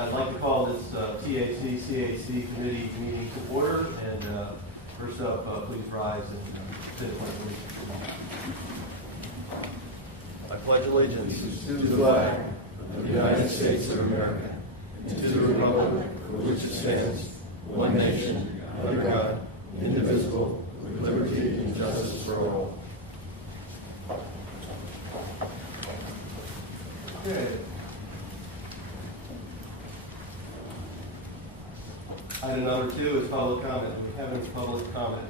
I'd like to call this THC-CHC committee meeting to order. And first up, please rise and say the pledge of allegiance. I pledge allegiance to the flag of the United States of America and to the republic for which it stands, one nation, under God, indivisible, with liberty and justice for all. Okay. Item number 2 is public comment. Do we have any public comment?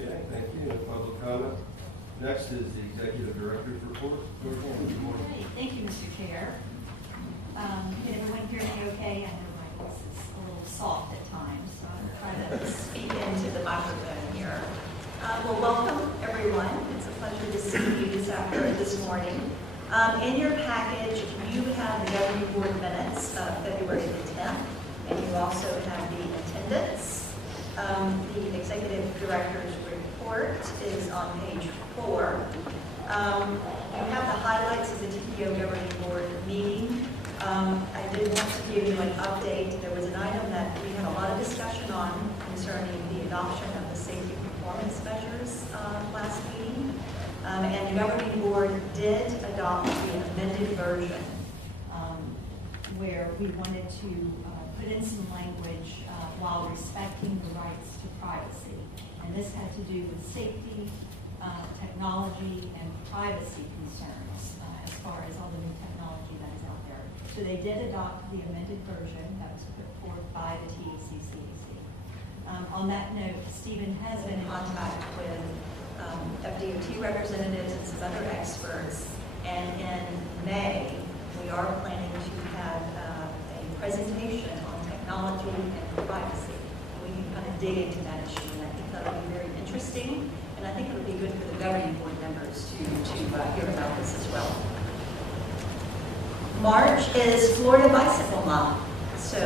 Okay, thank you. No public comment. Next is the Executive Director's report. Good morning. Great. Thank you, Mr. Chair. Can everyone hear me okay? I know my voice is a little soft at times, so I'll try to speak into the microphone here. Well, welcome, everyone. It's a pleasure to see you this morning. In your package, you have the governing board minutes of February the 10th, and you also have the attendance. The executive director's report is on page 4. You have the highlights of the TPO governing board meeting. I did want to give you an update. There was an item that we had a lot of discussion on concerning the adoption of the safety performance measures last meeting. And the governing board did adopt the amended version where we wanted to put in some language while respecting the rights to privacy. And this had to do with safety, technology, and privacy concerns as far as all the new technology that is out there. So they did adopt the amended version that was put forth by the THC-CHC. On that note, Stephen has been in contact with FDOT representatives and some other experts, and in May we are planning to have a presentation on technology and privacy. We can kind of dig into that issue, and I think that will be very interesting, and I think it would be good for the governing board members to hear about this as well. March is Florida Bicycle Month, so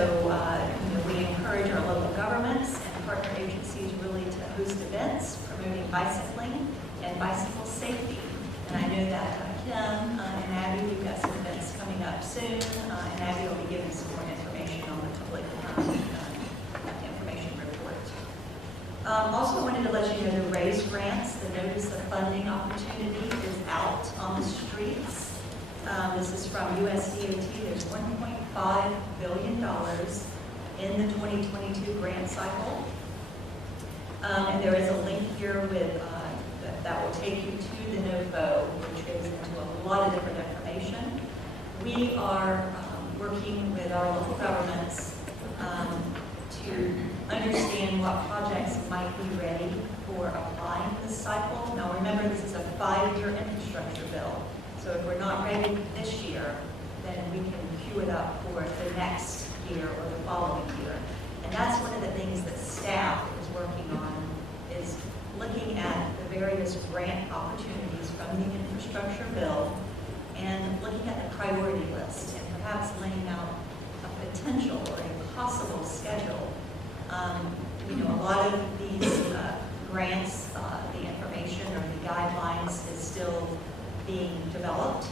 we encourage our local governments and partner agencies really to host events promoting bicycling and bicycle safety. And I know that Kim and Abby, we've got some events coming up soon, and Abby will be giving some more information on the public information report. Also, I wanted to let you know the RAISE grants, the Notice of Funding Opportunity, is out on the streets. This is from USDOT. There's $1.5 billion in the 2022 grant cycle. And there is a link here with that will take you to the NOFO, which goes into a lot of different information. We are working with our local governments to understand what projects might be ready for applying this cycle. Now remember, this is a 5-year infrastructure bill. So if we're not ready this year, then we can queue it up for the next year or the following year. And that's one of the things that staff is working on, is looking at the various grant opportunities from the infrastructure bill and looking at the priority list and perhaps laying out a potential or a possible schedule. A lot of these grants, the information or the guidelines is still being developed.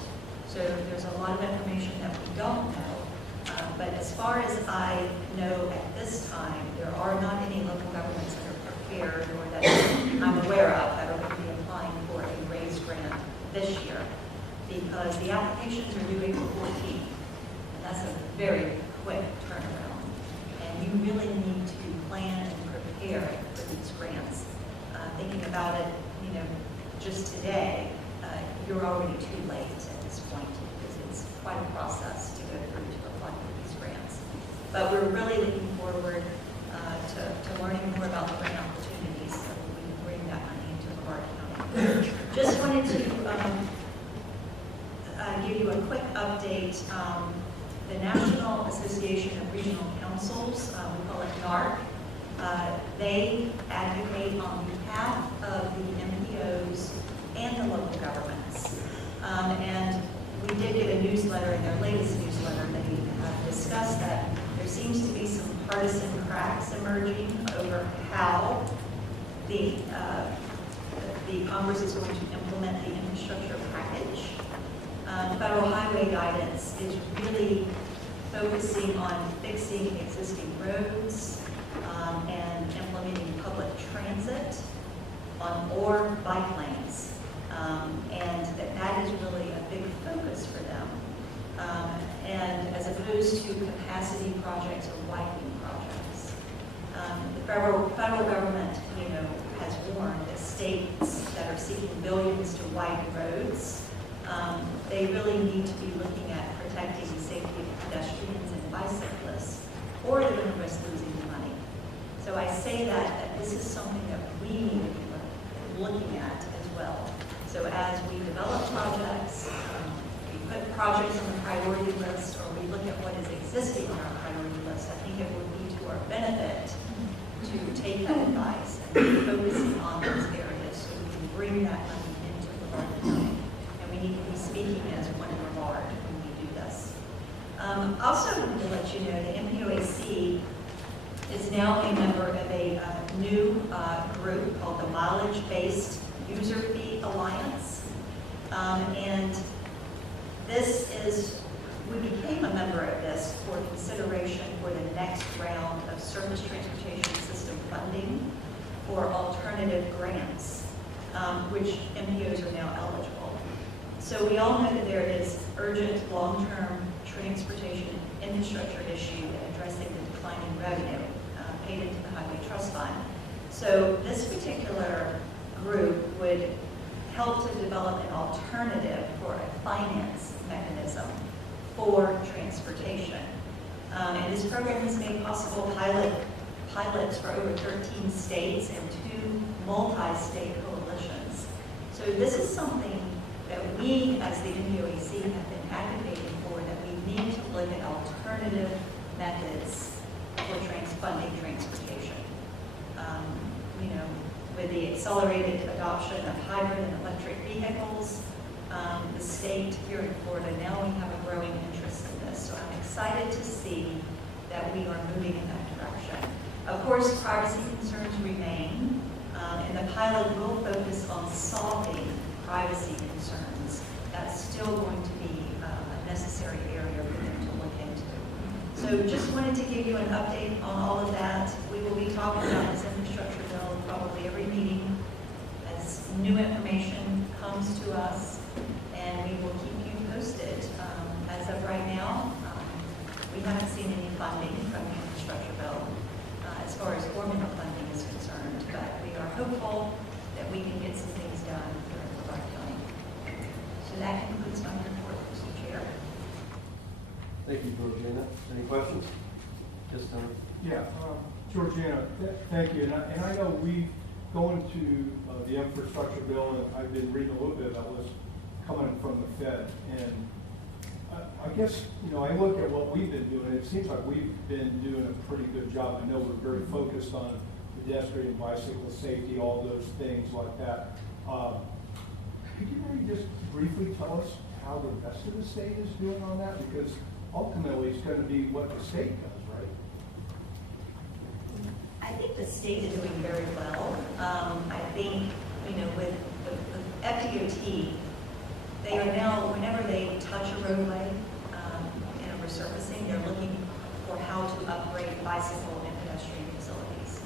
So there's a lot of information that we don't know. But as far as I know at this time, there are not any local governments that are prepared or that I'm aware of that are going to be applying for a RAISE grant this year, because the applications are due April 14th. And that's a very quick turnaround. And you really need to plan and prepare for these grants. Thinking about it, just today, you're already too late at this point because it's quite a process to go through to apply for these grants. But we're really looking forward to learning more about the grant opportunities so we can bring that money into Clark County. Just wanted to give you a quick update. The National Association of Regional Councils, we call it NARC, they advocate on behalf of the MPOs and the local governments. And we did get a newsletter, in their latest newsletter, they discussed that there seems to be some partisan cracks emerging over how the Congress is going to implement the infrastructure package. Federal highway guidance is really focusing on fixing existing roads and implementing public transit on or bike lanes. And that is really a big focus for them. And as opposed to capacity projects or widening projects. The federal government, has warned that states that are seeking billions to widen roads, they really need to be looking at protecting the safety of pedestrians and bicyclists, or they're going to risk losing money. So I say that this is something that we need to be looking at as well. So as we develop projects, we put projects on the priority list, or we look at what is existing on our priority list, I think it would be to our benefit to take that advice and be focusing on those areas so we can bring that money into the budget. And we need to be speaking as one regard when we do this. Also, to let you know, the MPOAC is now a member of a new group called the Mileage-Based User Fee Alliance. And this is, we became a member of this for consideration for the next round of surface transportation system funding for alternative grants, which MPOs are now eligible. So we all know that there is urgent long-term transportation infrastructure issue in addressing the declining revenue paid into the Highway Trust Fund. So this particular group would help to develop an alternative for a finance mechanism for transportation. And this program has made possible pilots for over 13 states and 2 multi-state coalitions. So this is something that we, as the MPOAC, have been advocating for, that we need to look at alternative methods for funding transportation. With the accelerated adoption of hybrid and electric vehicles, the state here in Florida, now we have a growing interest in this. So I'm excited to see that we are moving in that direction. Of course, privacy concerns remain, and the pilot will focus on solving privacy concerns. That's still going to be a necessary area for them to look into. So just wanted to give you an update on all of that. We will be talking about this infrastructure bill probably every meeting as new information comes to us, and we will keep you posted. As of right now, we haven't seen any funding from the infrastructure bill as far as formula funding is concerned, but we are hopeful that we can get some things done during the right time. So that concludes my report, Mr. Chair. Thank you, Georgina. Any questions? Yes, Tony? Yeah, Georgina, thank you. And I know we go into the infrastructure bill, and I've been reading a little bit about what's coming from the Fed. And I guess, I look at what we've been doing. It seems like we've been doing a pretty good job. I know we're very focused on pedestrian, bicycle safety, all those things like that. Could you maybe just briefly tell us how the rest of the state is doing on that? Because ultimately, it's going to be what the state does, right? I think the state is doing very well. I think, with FDOT, they are now, whenever they touch a roadway in a resurfacing, they're looking for how to upgrade bicycle and pedestrian facilities.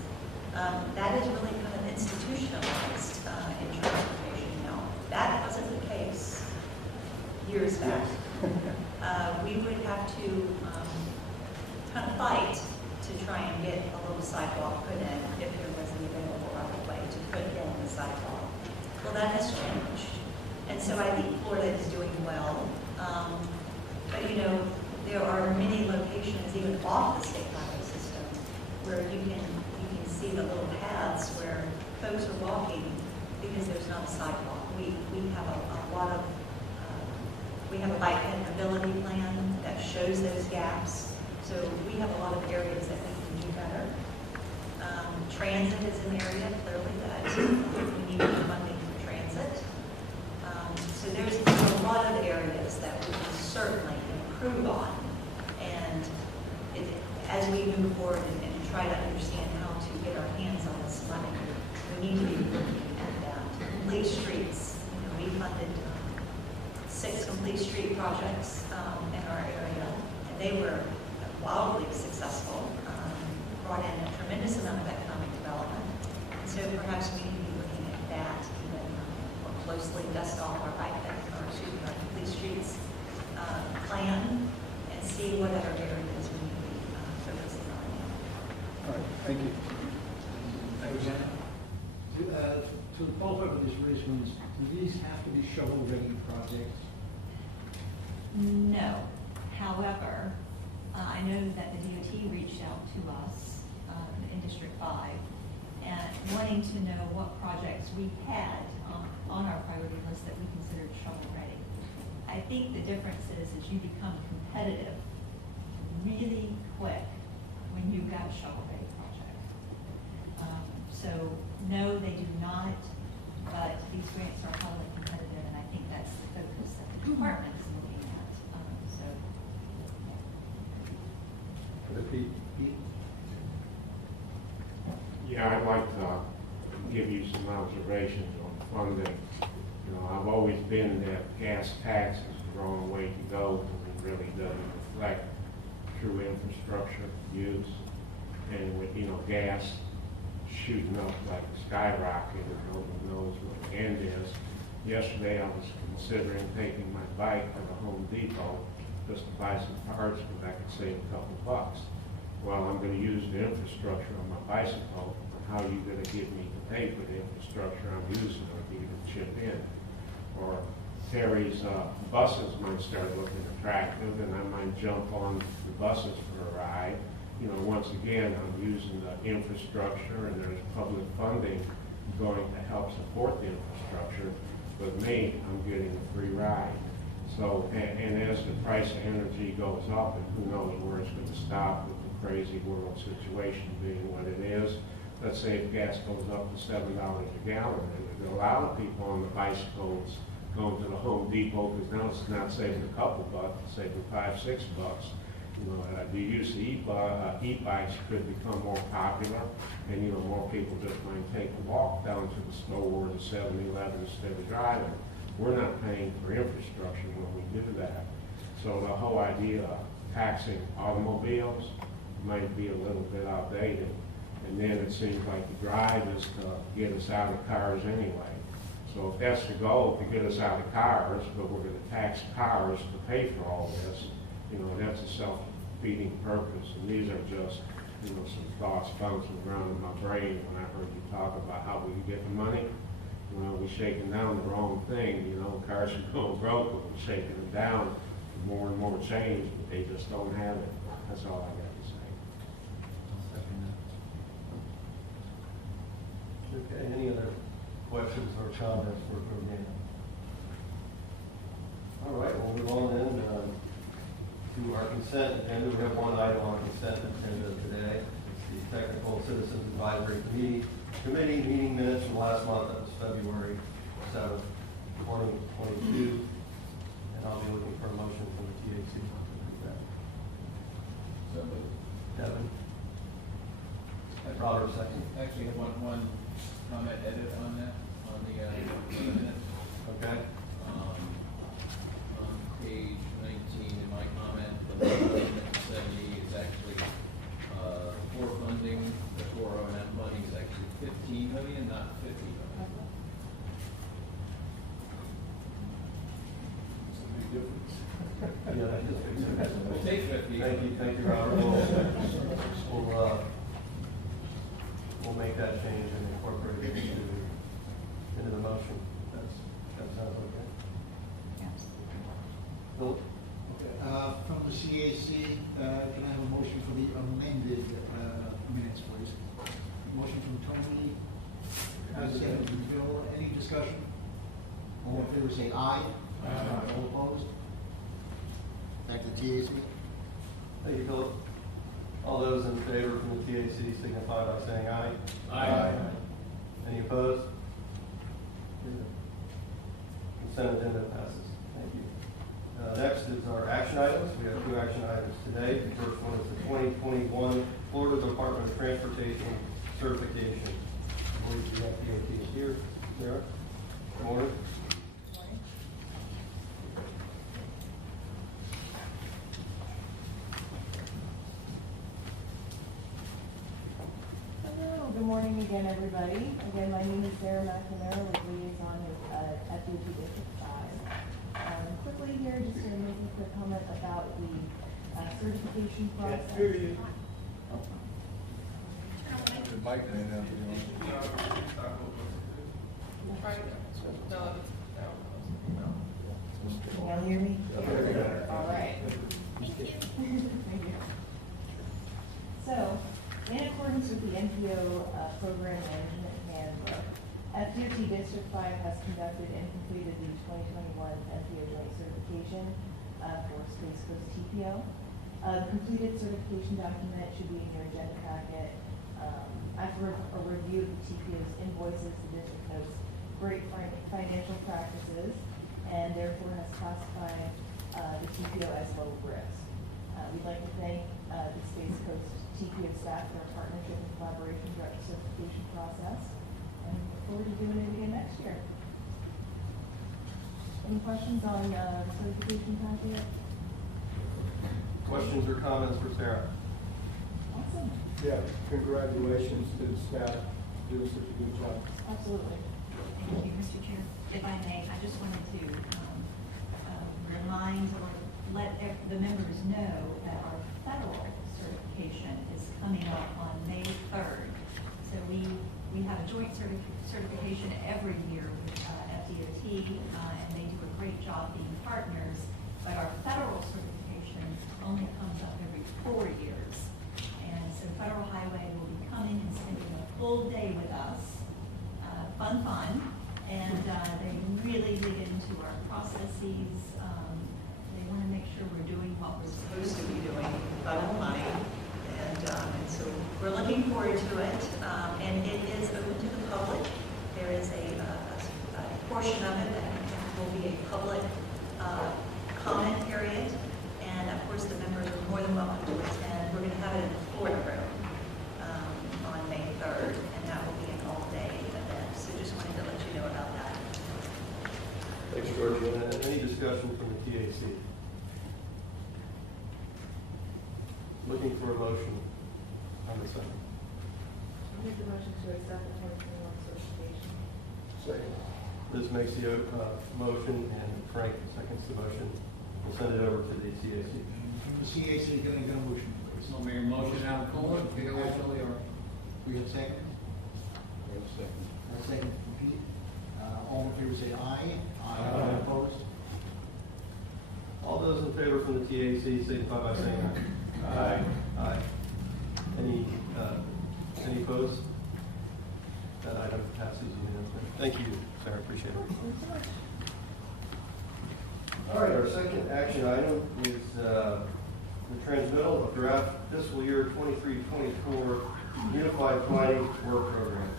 That is really kind of institutionalized in transportation now. That wasn't the case years back. We would have to kind of fight to try and get a little sidewalk put in if there was an available right of way to put in the sidewalk. Well, that has changed. And so I think Florida is doing well. But there are many locations even off the state highway system where you can see the little paths where folks are walking because there's not a sidewalk. We have a lot of we have a bike mobility plan that shows those gaps. So we have a lot of areas that we can do better. Transit is an area clearly that we need more funding for transit. So there's a lot of areas that we can certainly improve on. And as we move forward and try to understand how to get our hands on this money, we need to be looking at that. Complete streets, we funded 6 complete street projects in our area, and they were wildly successful, brought in a tremendous amount of economic development. And so perhaps we need to be looking at that even more closely, dust off our our complete streets plan, and see what other areas we need to be focusing on. All right, thank you. Thank you, Janet. To qualify for these racemes, do these have to be shovel-ready projects? No. However, I know that the DOT reached out to us in District 5 and wanting to know what projects we had on our priority list that we considered shovel-ready. I think the difference is you become competitive really quick when you've got a shovel-ready project. So no, they do not, but these grants are highly competitive, and I think that's the focus that the department is looking at. So, yeah. Yeah, I'd like to give you some observations on funding. You know, I've always been that gas tax is the wrong way to go because it really doesn't reflect true infrastructure use. And with, gas shooting up like a skyrocket and nobody knows what the end is. Yesterday I was considering taking my bike to the Home Depot just to buy some parts because I could save a couple bucks. Well, I'm going to use the infrastructure on my bicycle. How are you going to get me to pay for the infrastructure I'm using, or do you chip in? Or Terry's buses might start looking attractive, and I might jump on the buses for a ride. Once again, I'm using the infrastructure, and there's public funding going to help support the infrastructure. But me, I'm getting a free ride. So, and as the price of energy goes up, and who knows where it's going to stop with the crazy world situation being what it is. Let's say if gas goes up to $7 a gallon, and a lot of people on the bicycles going to the Home Depot, because now it's not saving a couple bucks, it's saving $5, $6. The use of e-bikes could become more popular, and more people just might take a walk down to the store or the 7-Eleven instead of driving. We're not paying for infrastructure when we do that. So the whole idea of taxing automobiles might be a little bit outdated. And then it seems like the drive is to get us out of cars anyway. So if that's the goal, to get us out of cars, but we're going to tax cars to pay for all this, that's a self-defeating purpose. And these are just, some thoughts bouncing around in my brain when I heard you talk about how we can get the money. We're shaking down the wrong thing. Cars are going broke, but we're shaking them down for more and more change, but they just don't have it. That's all I got to say. Okay, any other questions or comments for Dan? All right, we'll move on then to our consent agenda. We have one item on consent agenda today. It's the Technical Citizens Advisory Committee meeting minutes from last month. That was February 7th, 2022. And I'll be looking for a motion from the TAC. So moved. Kevin? Robert, second. Actually, one comment edit on that, on the minutes. Okay. On page 19 in my comment, the 70 is actually core funding, the core O&M funding is actually 15 million, not 50 million. It's a big difference. Yeah, that just makes sense. We'll take 50. Thank you, Robert. We'll make that change and incorporate it into the motion. That sounds okay. Yes. Philip? From the CAC, can I have a motion for the amended minutes, please? Motion from Tony, second from Bill. Any discussion? All in favor, say aye. All opposed? Back to TAC. Thank you, Philip. All those in favor from the TAC signify by saying aye. Aye. Any opposed? Consent agenda passes. Thank you. Next is our action items. We have 2 action items today. The first one is the 2021 Florida Department of Transportation certification. I believe the FDOT is here. Sarah? Good morning. again, everybody. Again, my name is Sarah McNamara with Liaison at DOT District 5. Quickly here, just to make a quick comment about the certification process. Can't hear you. The mic may not be on. Can y'all hear me? All right. Thank you. Thank you. So, in accordance with the NPO Program Management Handbook, DOT District 5 has conducted and completed the 2021 NPO Joint Certification for Space Coast TPO. The completed certification document should be in your agenda packet. After a review of the TPO's invoices, the district notes great financial practices and therefore has classified the TPO as low risk. We'd like to thank the Space Coast TPO staff for their partnership and collaboration throughout the certification process, and we look forward to doing it again next year. Any questions on the certification packet? Questions or comments for Sarah? Awesome. Yeah, congratulations to the staff, doing such a good job. Absolutely. Thank you, Mr. Chair. If I may, I just wanted to remind or let the members know that our federal certification is coming up on May 3rd. So we have a joint certification every year with FDOT, and they do a great job being partners. But our federal certification only comes up every 4 years. And so Federal Highway will be coming and spending a full day with us. Fun. And they really dig into our processes. They want to make sure we're doing what we're supposed to be doing, federal money. And so we're looking forward to it. And it is open to the public. There is a portion of it that will be a public comment period. And of course, the members are more than welcome to attend. We're going to have it in the Florida room on May 3rd, and that will be an all-day event. So just wanted to let you know about that. Thanks, Georgia. Any discussion from the TAC? Looking for a motion on the second. I'll make the motion to accept the 2021 certification. Second. Liz makes the motion and Frank seconds the motion. We'll send it over to the CAC. From the CAC, can I get a motion, please? So make a motion out of color. We have a second? We have a second. A second from Pete. All in favor say aye. Aye. Opposed? All those in favor from the TAC signify by saying aye. Aye. Aye. Any opposed? That item passes unanimously. Thank you, Sarah, appreciate it. All right, our second action item is the transmittal of draft fiscal year 23-24 Unified Planning Work Program.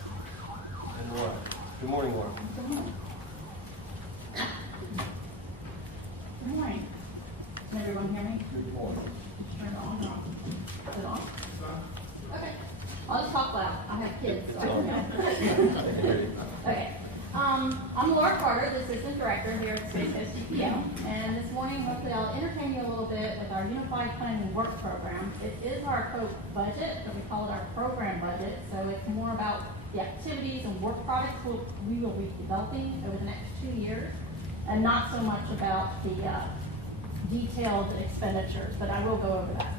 And Laura. Good morning, Laura. Good morning. Can everyone hear me? Good morning. Turn it on or off? Is it on? Okay. I'll just talk loud. I have kids, so I can know. Okay. I'm Laura Carter, the Assistant Director here at Space Coast TPO, and this morning hopefully I'll entertain you a little bit with our Unified Planning Work Program. It is our budget, but we call it our program budget, so it's more about the activities and work products we will be developing over the next 2 years, and not so much about the detailed expenditures, but I will go over that.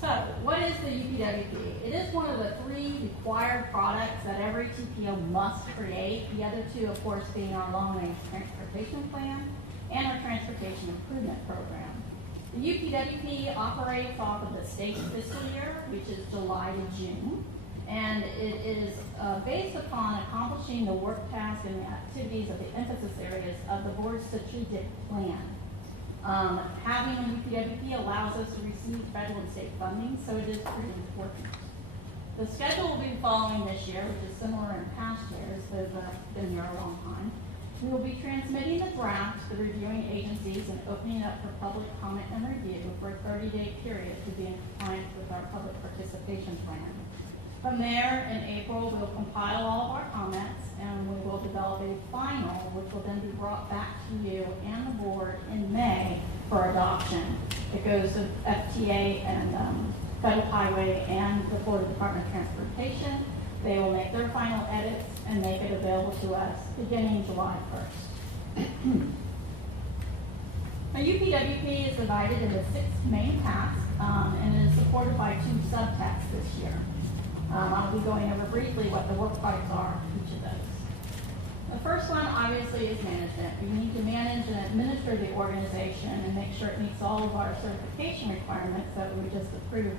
So, what is the UPWP? It is one of the 3 required products that every TPO must create, the other 2, of course, being our long-range transportation plan and our transportation improvement program. The UPWP operates off of the state's fiscal year, which is July to June, and it is based upon accomplishing the work tasks and the activities of the emphasis areas of the board's strategic plan. Having a UPWP allows us to receive federal and state funding, so it is pretty important. The schedule will be following this year, which is similar in past years, those that have been here a long time. We will be transmitting the draft to the reviewing agencies and opening it up for public comment and review for a 30-day period to be in compliance with our public participation plan. From there, in April, we'll compile all of our comments and we will develop a final, which will then be brought back to you and the board in May for adoption. It goes to FTA and Federal Highway and the Florida Department of Transportation. They will make their final edits and make it available to us beginning July 1st. A UPWP is divided into 6 main tasks and is supported by 2 subtasks this year. I'll be going over briefly what the work products are for each of those. The first one obviously is management. We need to manage and administer the organization and make sure it meets all of our certification requirements that we just approved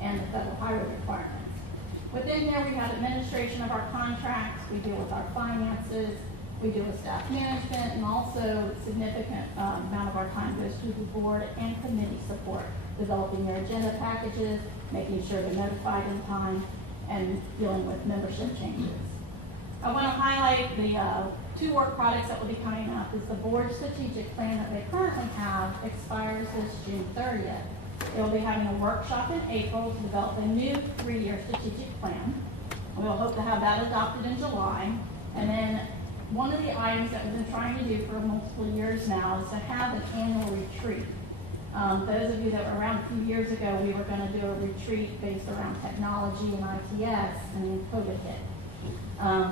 and the federal highway requirements. Within here, we have administration of our contracts, we deal with our finances, we deal with staff management, and also significant amount of our time goes to the board and committee support, developing their agenda packages, making sure they're notified in time, and dealing with membership changes. I want to highlight the 2 work products that will be coming up. Is the board strategic plan that they currently have expires this June 30th. They will be having a workshop in April to develop a new 3-year strategic plan. We will hope to have that adopted in July. And then one of the items that we've been trying to do for multiple years now is to have an annual retreat. Those of you that were around a few years ago, we were going to do a retreat based around technology and ITS, and then COVID hit.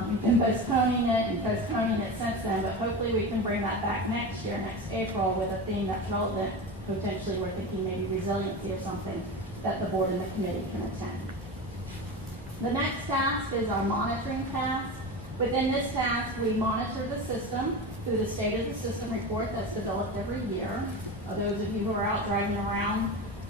We've been postponing it since then, but hopefully we can bring that back next year, next April, with a theme that's relevant. Potentially, we're thinking maybe resiliency or something that the board and the committee can attend. The next task is our monitoring task. Within this task, we monitor the system through the State of the System report that's developed every year. Those of you who are out driving around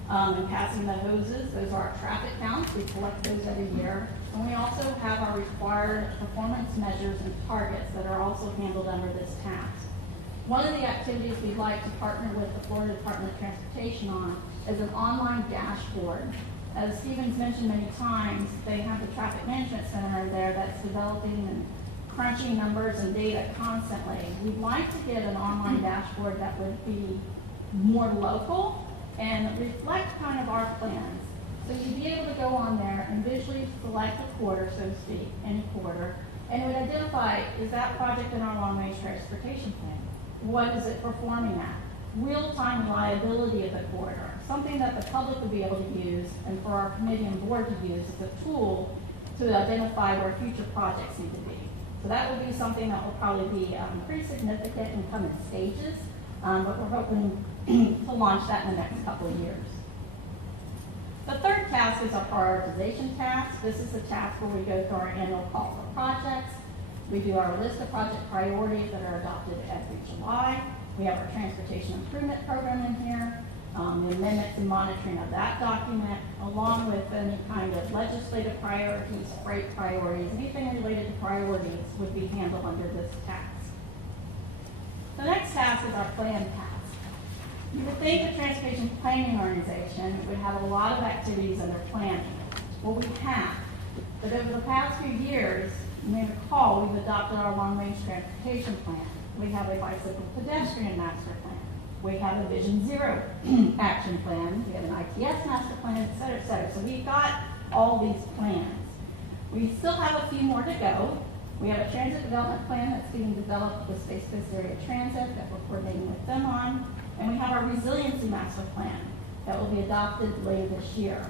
and passing the hoses, those are our traffic counts. We collect those every year. And we also have our required performance measures and targets that are also handled under this task. One of the activities we'd like to partner with the Florida Department of Transportation on is an online dashboard. As Stephen's mentioned many times, they have the Traffic Management Center there that's developing and crunching numbers and data constantly. We'd like to get an online dashboard that would be more local and reflect kind of our plans. So you'd be able to go on there and visually select a quarter, so to speak, any quarter, and it would identify, is that project in our long-range transportation plan? What is it performing at? Real-time reliability of the corridor, something that the public would be able to use and for our committee and board to use as a tool to identify where future projects need to be. So that will be something that will probably be pretty significant and come in stages, but we're hoping to launch that in the next couple of years. The third task is our prioritization task. This is a task where we go through our annual call for projects. We do our list of project priorities that are adopted every July. We have our transportation improvement program in here, the amendments and monitoring of that document, along with any kind of legislative priorities, freight priorities, anything related to priorities would be handled under this task. The next task is our plan task. You would think a transportation planning organization would have a lot of activities under planning. Well, we have. But over the past few years, you may recall, we've adopted our long-range transportation plan. We have a bicycle pedestrian master plan. We have a Vision Zero action plan. We have an ITS master plan, et cetera, et cetera. So we've got all these plans. We still have a few more to go. We have a transit development plan that's being developed with Space-Based Area Transit that we're coordinating with them on. And we have our resiliency master plan that will be adopted later this year.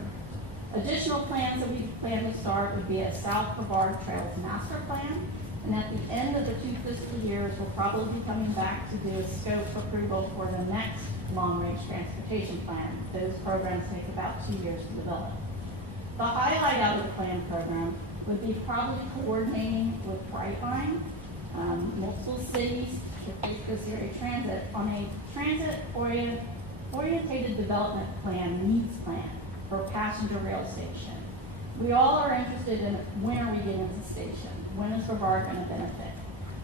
Additional plans that we plan to start would be a South Brevard Trails master plan. And at the end of the 2 fiscal years, we'll probably be coming back to do a scope approval for the next long-range transportation plan. Those programs take about 2 years to develop. The highlight out of the plan program would be probably coordinating with Brightline, multiple cities, Space-Based Area Transit on a transit-orientated development plan, needs plan for passenger rail station. We all are interested in when are we getting into the station? When is Brevard going to benefit?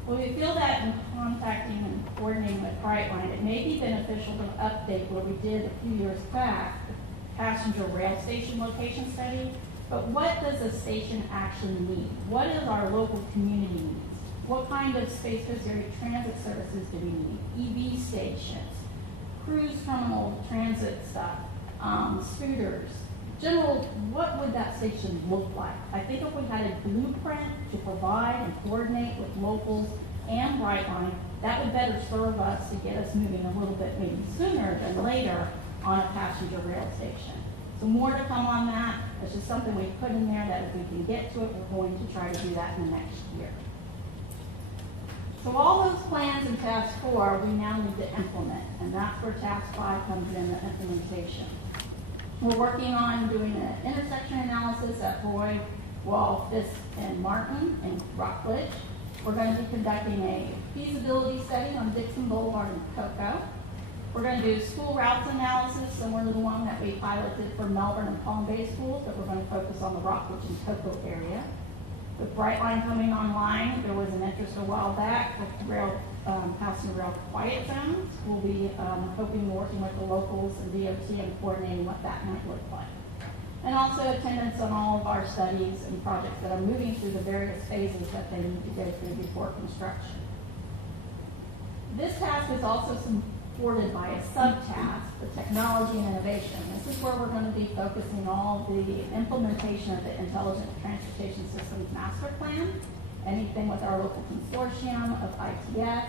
Well, we feel that in contacting and coordinating with Brightline, it may be beneficial to update what we did a few years back, the passenger rail station location study. But what does a station actually need? What is our local community needs? What kind of space-based area transit services do we need? EV stations, cruise terminal transit stuff, scooters. General, what would that station look like? I think if we had a blueprint to provide and coordinate with locals and Brightline, that would better serve us to get us moving a little bit maybe sooner than later on a passenger rail station. So more to come on that. It's just something we put in there that if we can get to it, we're going to try to do that in the next year. So all those plans in task 4, we now need to implement, and that's where task 5 comes in, the implementation. We're working on doing an intersection analysis at Roy, Wall, Fisk, and Martin in Rockledge. We're going to be conducting a feasibility study on Dixon Boulevard and Cocoa. We're going to do school routes analysis, similar to the one that we piloted for Melbourne and Palm Bay schools, but we're going to focus on the Rockledge and Cocoa area. With Brightline coming online, there was an interest a while back with passenger rail quiet zones. We'll be hoping working with the locals and DOT and coordinating what that might look like. And also attendance on all of our studies and projects that are moving through the various phases that they need to go through before construction. This task is also supported by a subtask, the technology and innovation. This is where we're going to be focusing all the implementation of the Intelligent Transportation Systems Master Plan, anything with our local consortium of ITS,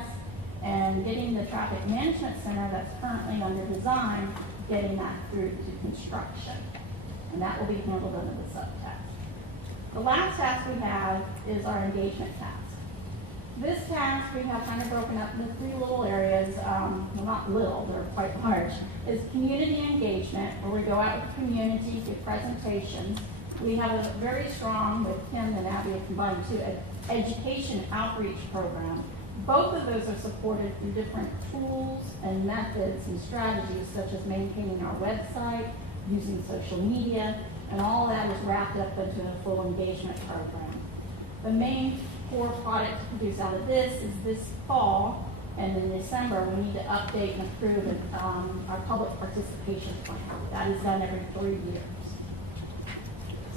and getting the traffic management center that's currently under design, getting that through to construction. And that will be handled under the subtask. The last task we have is our engagement task. This task we have kind of broken up into 3 little areas, well not little, they're quite large, is community engagement, where we go out with the community, give presentations. We have a very strong, with Kim and Abby combined too, education outreach program. Both of those are supported through different tools and methods and strategies, such as maintaining our website, using social media, and all that is wrapped up into a full engagement program. The main core product to produce out of this is this fall, and in December we need to update and approve our public participation plan. That is done every 3 years.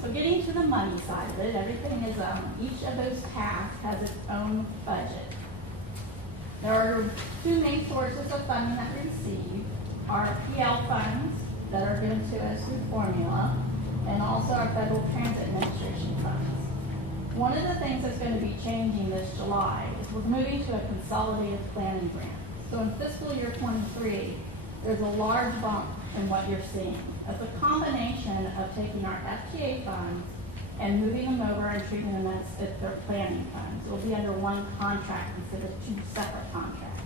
So getting to the money side of it, everything is, each of those tasks has its own budget. There are 2 main sources of funding that we receive, our PL funds that are given to us through formula, and also our Federal Transit Administration funds. One of the things that's going to be changing this July is we're moving to a consolidated planning grant. So in fiscal year 23, there's a large bump in what you're seeing. That's a combination of taking our FTA funds and moving them over and treating them as if they're planning funds. It'll be under one contract instead of 2 separate contracts.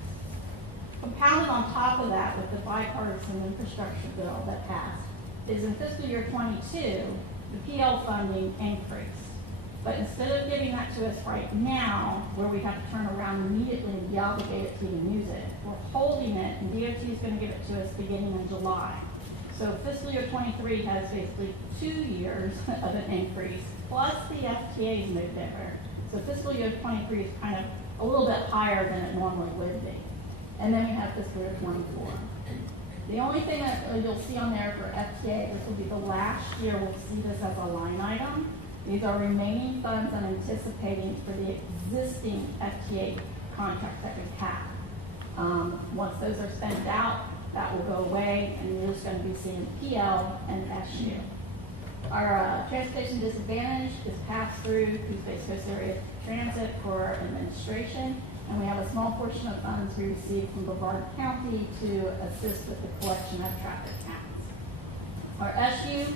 Compounded on top of that with the bipartisan infrastructure bill that passed is in fiscal year 22, the PL funding increased. But instead of giving that to us right now, where we have to turn around immediately and be obligated to even use it, we're holding it, and DOT is going to give it to us beginning in July. So fiscal year 23 has basically 2 years of an increase, plus the FTAs moved over. So fiscal year 23 is kind of a little bit higher than it normally would be. And then we have fiscal year 24. The only thing that you'll see on there for FTA, this will be the last year we'll see this as a line item. These are remaining funds I'm anticipating for the existing FTA contracts that we have. Once those are spent out, that will go away, and you're just going to be seeing PL and SU. Our transportation disadvantage is passed through East Coast Area Transit for administration, and we have a small portion of funds we received from Brevard County to assist with the collection of traffic counts. Our SU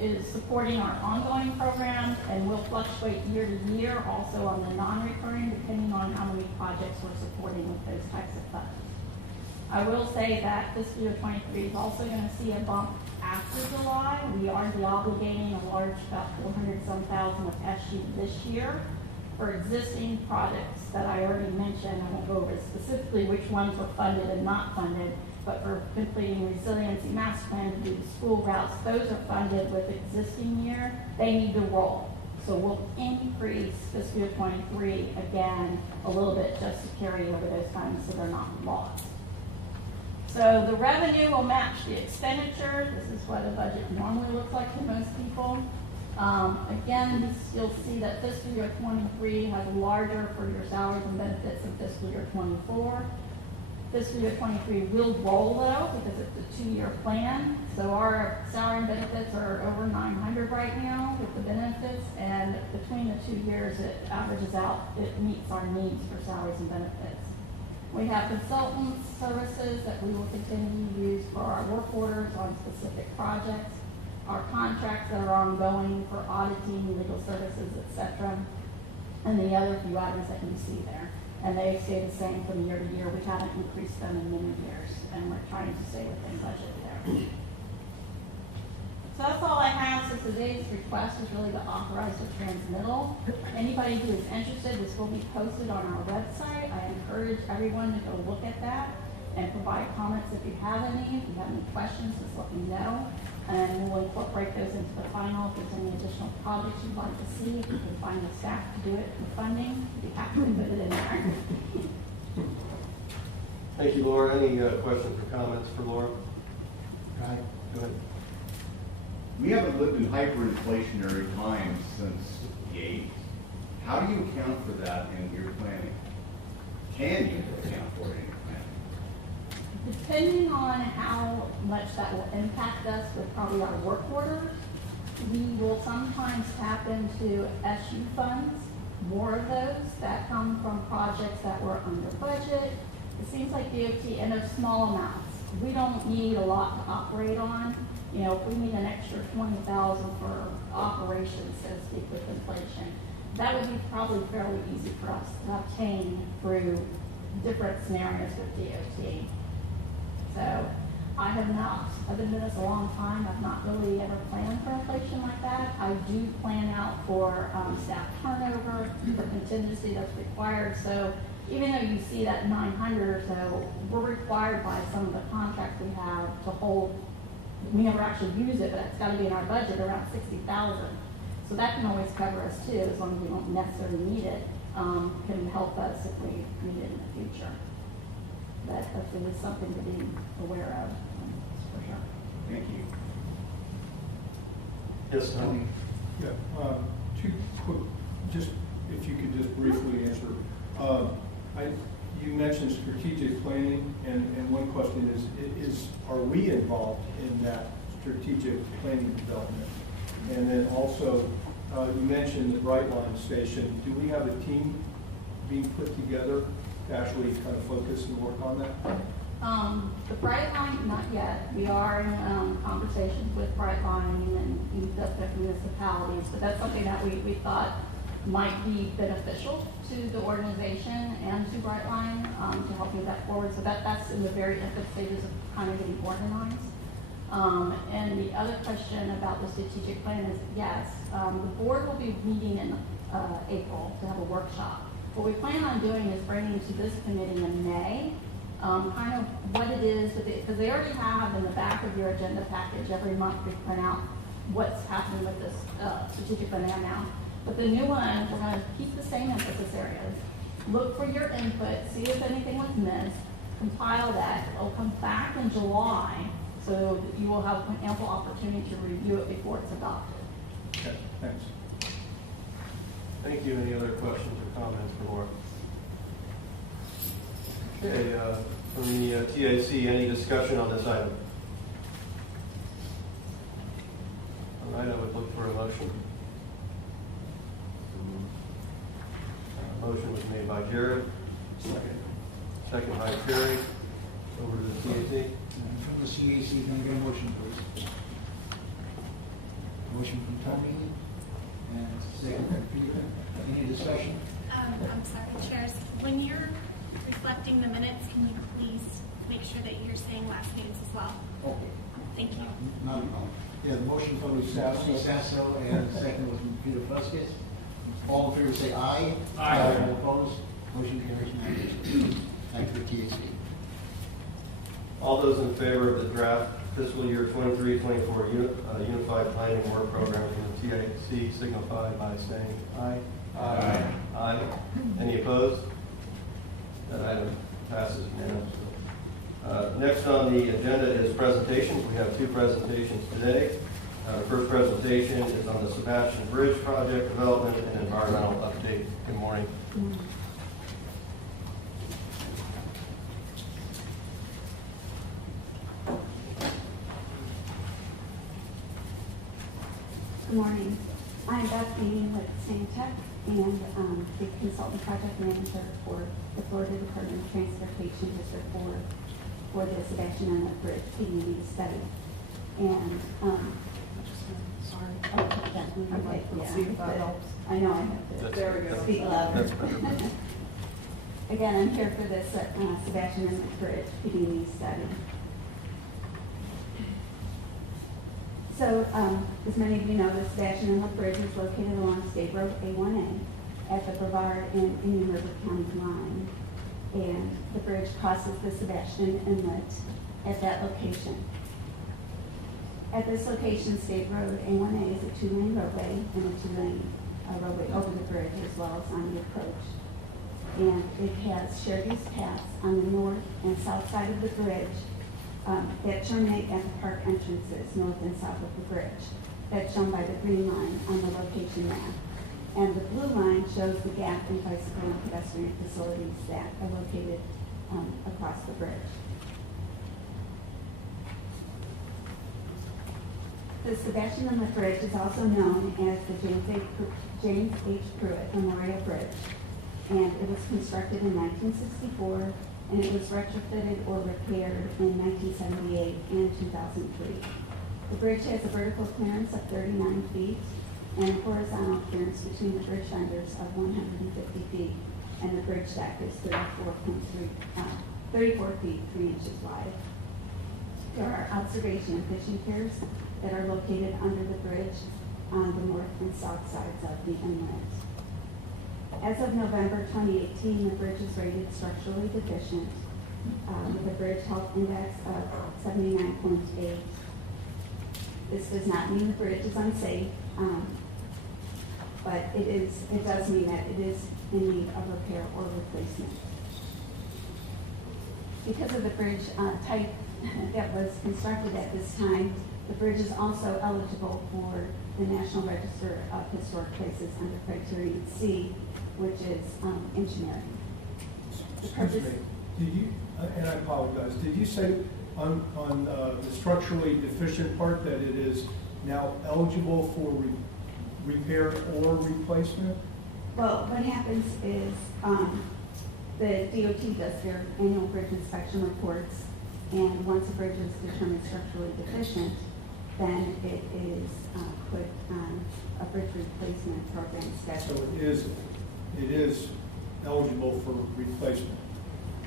is supporting our ongoing programs and will fluctuate year to year, also on the non-recurring, depending on how many projects we're supporting with those types of funds. I will say that fiscal year 23 is also going to see a bump after July. We are deobligating a large, about 400-some thousand of SU this year for existing projects that I already mentioned. I won't go over specifically which ones were funded and not funded, but for completing resiliency master plan to do the school routes, those are funded with existing year. They need to roll. So we'll increase fiscal year 23 again a little bit just to carry over those funds so they're not lost. So the revenue will match the expenditure. This is what a budget normally looks like to most people. Again, you'll see that fiscal year 23 has larger for your salaries and benefits than fiscal year 24. Fiscal year 23 will roll though, because it's a 2-year plan. So our salary and benefits are over 900 right now with the benefits, and between the 2 years it averages out, it meets our needs for salaries and benefits. We have consultants services that we will continue to use for our work orders on specific projects, our contracts that are ongoing for auditing, legal services, etc., and the other few items that you see there. And they stay the same from year to year. We haven't increased them in many years, and we're trying to stay within budget there. So that's all I have. So today's request is really to authorize the transmittal. Anybody who is interested, this will be posted on our website. I encourage everyone to go look at that and provide comments if you have any. If you have any questions, just let me know. And we'll incorporate those into the final. If there's any additional projects you'd like to see, if you can find the staff to do it and funding, we'd be happy to put it in there. Thank you, Laura. Any questions or comments for Laura? Right. Go ahead. We haven't lived in hyperinflationary times since the 80s. How do you account for that in your planning? Can you account for it in your planning? Depending on how much that will impact us with probably our work orders, we will sometimes tap into SU funds, more of those that come from projects that were under budget. It seems like DOT, and they're small amounts. We don't need a lot to operate on. You know, if we need an extra $20,000 for operations, so to speak, with inflation, that would be probably fairly easy for us to obtain through different scenarios with DOT. So I've been doing this a long time. I've not really ever planned for inflation like that. I do plan out for staff turnover, for contingency that's required. So even though you see that 900 or so, we're required by some of the contracts we have to hold. We never actually use it, but it's got to be in our budget around 60,000. So that can always cover us too, as long as we don't necessarily need it. Can help us if we need it in the future. That is something to be aware of, for sure. Thank you. Yes, Tony. Yeah, two quick, just if you could just briefly answer. You mentioned strategic planning, and one question is are we involved in that strategic planning development? And then also, you mentioned the Brightline station. Do we have a team being put together to actually kind of focus and work on that? The Brightline, not yet. We are in conversations with Brightline and different municipalities, but that's something that we thought might be beneficial to the organization and to Brightline to help move that forward. So that's in the very infant stages of kind of getting organized. And the other question about the strategic plan is, yes, the board will be meeting in April to have a workshop. What we plan on doing is bringing to this committee in May kind of what it is, because they already have in the back of your agenda package every month we print out what's happening with this strategic plan now. But the new one, we're going to keep the same emphasis areas. Look for your input, see if anything was missed, compile that. It'll come back in July, so that you will have an ample opportunity to review it before it's adopted. Okay, thanks. Thank you. Any other questions or comments for Laura? Okay, from the TAC, any discussion on this item? All right, I would look for a motion. Motion was made by Jared. Second by Terry. Over to the TAC. From the CAC, can I get a motion, please? Motion from Tony, and second from Peter. Any discussion? I'm sorry, Chairs. When you're reflecting the minutes, can you please make sure that you're saying last names as well? Okay. Thank you. Not a problem. Yeah, the motion from Trustee Sasso, and the second was from Peter Vasquez. All in favor say aye. Aye. All opposed? Motion carries unanimously. Thank you, TAC. All those in favor of the draft fiscal year 23-24 Unified Planning Work Program from the TAC signify by saying aye. Aye. Aye. Any opposed? That item passes unanimously. Next on the agenda is presentations. We have two presentations today. The first presentation is on the Sebastian Bridge project development and environmental update. Good morning. Good morning. I'm Beth Bean with Same Tech. and the consultant project manager for the Florida Department of Transportation District 4 for the Sebastian Inlet Bridge PD study. And, Sorry. okay, yeah. See if that helps. I know I have to. There we go. Speak louder. That's better. Again, I'm here for this Sebastian Inlet Bridge PD study. So, as many of you know, the Sebastian Inlet Bridge is located along State Road A1A at the Brevard and Indian River County line. And the bridge crosses the Sebastian Inlet at that location. At this location, State Road A1A is a 2-lane roadway and a 2-lane roadway over the bridge as well as on the approach. And it has shared use paths on the north and south side of the bridge that terminate at the park entrances, north and south of the bridge. That's shown by the green line on the location map. And the blue line shows the gap in bicycle and pedestrian facilities that are located across the bridge. The Sebastian Inlet Bridge is also known as the James H. Pruitt Memorial Bridge, and it was constructed in 1964, and it was retrofitted or repaired in 1978 and 2003. The bridge has a vertical clearance of 39 feet and a horizontal clearance between the bridge fenders of 150 feet, and the bridge deck is 34 feet 3 inches wide. There are observation and fishing piers that are located under the bridge on the north and south sides of the inlet. As of November 2018, the bridge is rated structurally deficient with a bridge health index of 79.8. This does not mean the bridge is unsafe, but it does mean that it is in need of repair or replacement. Because of the bridge type that was constructed at this time, the bridge is also eligible for the National Register of Historic Places under criterion C, which is engineering. Excuse me, did you, and I apologize, did you say on the structurally deficient part that it is now eligible for repair or replacement? Well, what happens is the DOT does their annual bridge inspection reports, and once a bridge is determined structurally deficient, then it is put on a bridge replacement program schedule. So it is eligible for replacement.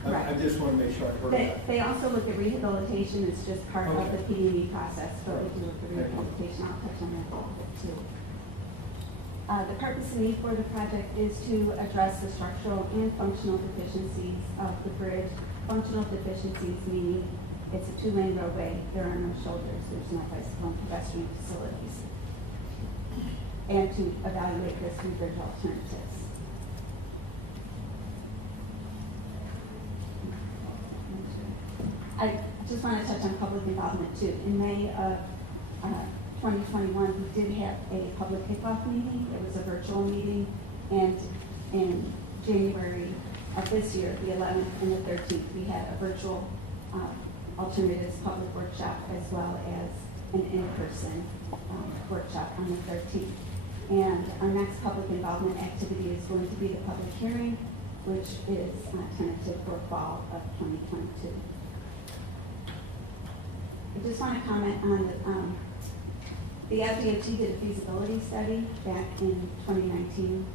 Right. I just want to make sure I heard that. They also look at rehabilitation. It's just part of the Okay. PDE process, but we do look at rehabilitation. I'll touch on that a little bit too. The purpose and need for the project is to address the structural and functional deficiencies of the bridge. Functional deficiencies meaning it's a 2-lane roadway, there are no shoulders, there's no bicycle and pedestrian facilities. And to evaluate the 3 bridge alternatives. I just want to touch on public involvement too. In May of 2021, we did have a public kickoff meeting. It was a virtual meeting, and in January of this year, the 11th and the 13th, we had a virtual alternatives public workshop as well as an in-person workshop on the 13th. And our next public involvement activity is going to be the public hearing, which is tentative for fall of 2022. I just want to comment on the FDOT did a feasibility study back in 2019,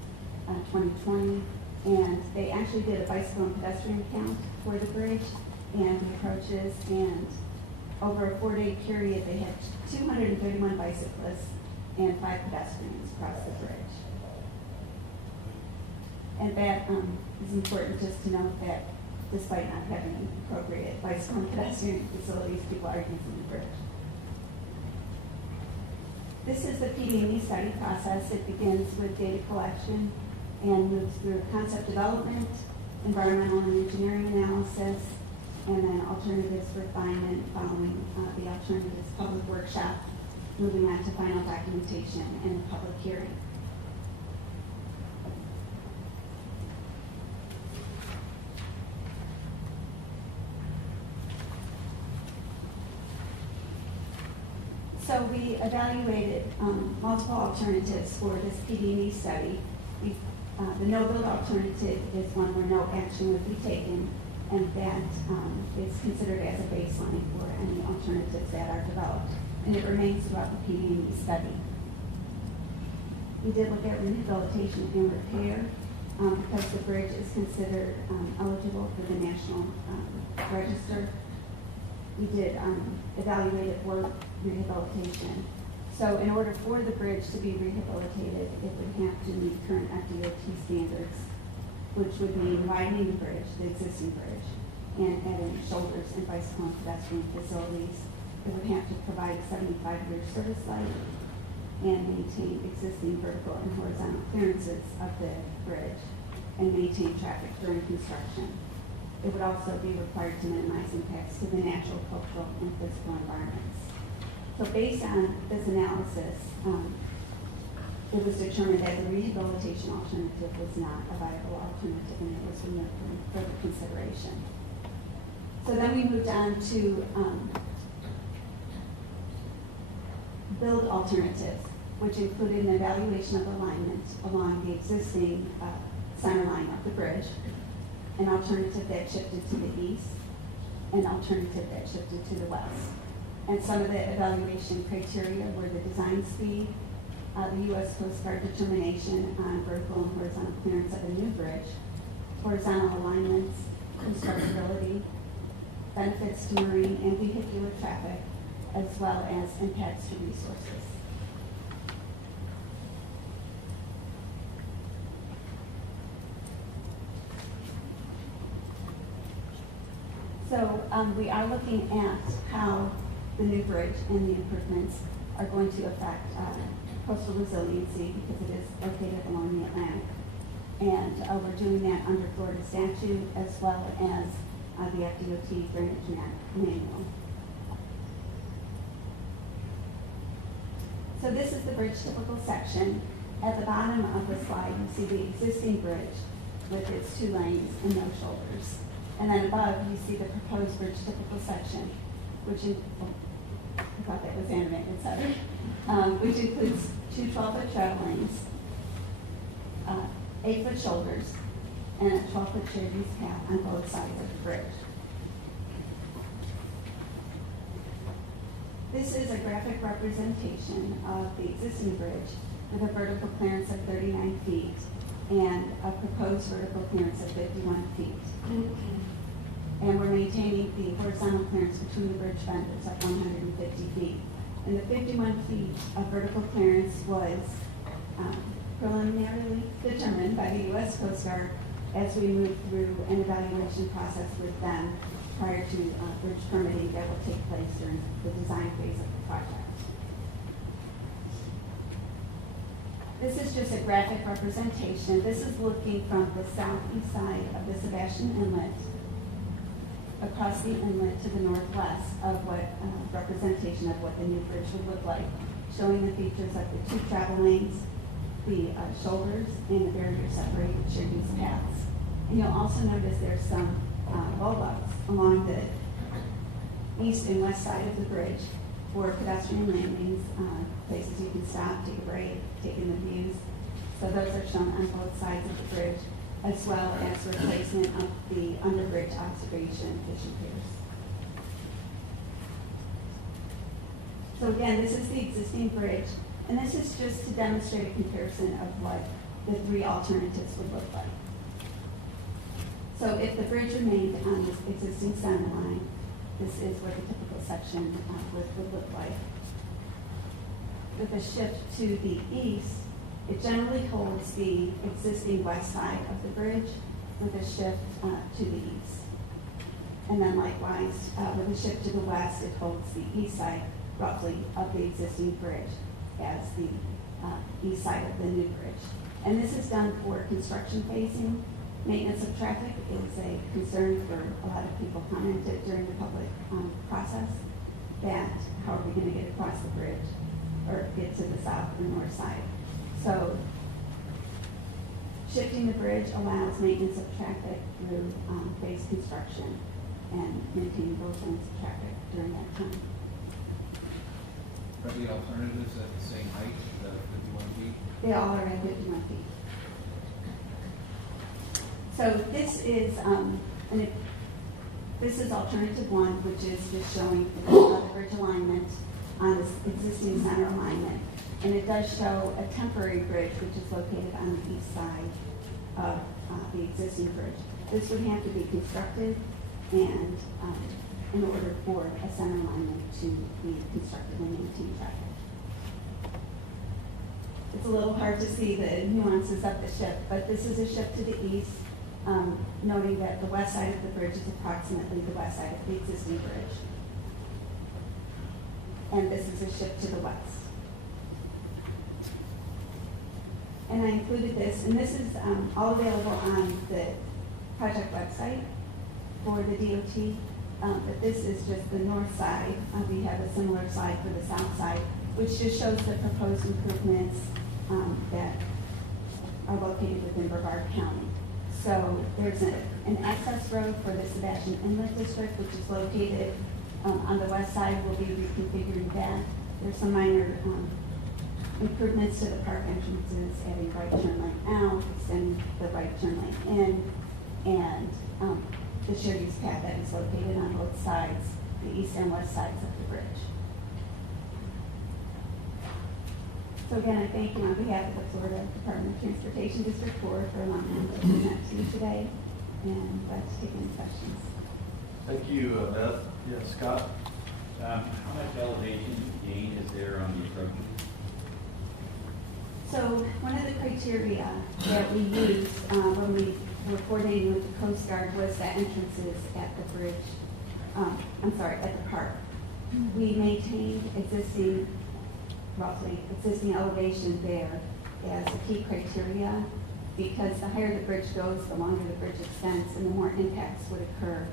2020, and they actually did a bicycle and pedestrian count for the bridge and the approaches, and over a 4-day period, they had 231 bicyclists and 5 pedestrians across the bridge. And that is important just to note that despite not having appropriate bicycle and pedestrian facilities, people are using the bridge. This is the PD&E study process. It begins with data collection and moves through concept development, environmental and engineering analysis, and then alternatives refinement following the alternatives public workshop, moving on to final documentation and the public hearing. So we evaluated multiple alternatives for this PD&E study, The no-build alternative is one where no action would be taken, and that is considered as a baseline for any alternatives that are developed, and it remains throughout the PD&E study. We did look at rehabilitation and repair because the bridge is considered eligible for the National Register. We did evaluate it for rehabilitation. So in order for the bridge to be rehabilitated, it would have to meet current FDOT standards, which would mean widening the bridge, the existing bridge, and adding shoulders and bicycle and pedestrian facilities. It would have to provide a 75-year service life and maintain existing vertical and horizontal clearances of the bridge and maintain traffic during construction. It would also be required to minimize impacts to the natural, cultural, and physical environments. So based on this analysis, it was determined that the rehabilitation alternative was not a viable alternative and it was removed from further consideration. So then we moved on to build alternatives, which included an evaluation of alignment along the existing center line of the bridge, an alternative that shifted to the east, an alternative that shifted to the west. And some of the evaluation criteria were the design speed, the U.S. Coast Guard determination on vertical and horizontal clearance of a new bridge, horizontal alignments, constructability, benefits to marine and vehicular traffic, as well as impacts to resources. So we are looking at how the new bridge and the improvements are going to affect coastal resiliency because it is located along the Atlantic. And we're doing that under Florida statute as well as the FDOT Drainage Manual. So this is the bridge typical section. At the bottom of the slide, you see the existing bridge with its 2 lanes and no shoulders. And then above, you see the proposed bridge typical section, which I thought that was animated, sorry, which includes 2 12-foot travel lanes, 8-foot shoulders, and a 12-foot shared use path on both sides of the bridge. This is a graphic representation of the existing bridge with a vertical clearance of 39 feet and a proposed vertical clearance of 51 feet. And we're maintaining the horizontal clearance between the bridge fenders of 150 feet. And the 51 feet of vertical clearance was preliminarily determined by the U.S. Coast Guard as we move through an evaluation process with them prior to bridge permitting that will take place during the design phase of the project. This is just a graphic representation. This is looking from the southeast side of the Sebastian Inlet across the inlet to the northwest of what representation of what the new bridge would look like, showing the features of the 2 travel lanes, the shoulders, and the barrier separated shared use paths. And you'll also notice there's some bulwarks along the east and west side of the bridge for pedestrian landings, places you can stop, take a break, take in the views. So those are shown on both sides of the bridge, as well as replacement of the underbridge observation fishing piers. So again, this is the existing bridge, and this is just to demonstrate a comparison of what the 3 alternatives would look like. So if the bridge remained on this existing center line, this is what the typical section would look like. With a shift to the east, it generally holds the existing west side of the bridge with a shift to the east. And then likewise, with a shift to the west, it holds the east side roughly of the existing bridge as the east side of the new bridge. And this is done for construction phasing. Maintenance of traffic is a concern for a lot of people commented during the public process that how are we going to get across the bridge or get to the south or north side. So shifting the bridge allows maintenance of traffic through phase construction and maintaining both lanes of traffic during that time. Are the alternatives at the same height, the 51 feet? They all are at 51 feet. So this is, this is alternative one, which is just showing the bridge alignment on this existing center alignment. And it does show a temporary bridge, which is located on the east side of the existing bridge. This would have to be constructed and in order for a center alignment to be constructed and maintain traffic. It's a little hard to see the nuances of the shift, but this is a shift to the east, noting that the west side of the bridge is approximately the west side of the existing bridge. And this is a shift to the west. And I included this, and this is all available on the project website for the DOT, but this is just the north side. We have a similar slide for the south side, which just shows the proposed improvements that are located within Brevard County. So there's an access road for the Sebastian Inlet District, which is located on the west side. We'll be reconfiguring that. There's some minor improvements to the park entrances, adding right turn lane out, extending the right turn lane in, and the shared use path that is located on both sides, the east and west sides of the bridge. So again, I thank you on behalf of the Florida Department of Transportation District 4 for allowing me to present to you today, and glad to take any questions. Thank you, Beth. Yeah, Scott? How much elevation gain is there on the approaches? So one of the criteria that we used when we were coordinating with the Coast Guard was the entrances at the bridge, at the park. We maintained existing elevation there as a key criteria, because the higher the bridge goes, the longer the bridge extends, and the more impacts would occur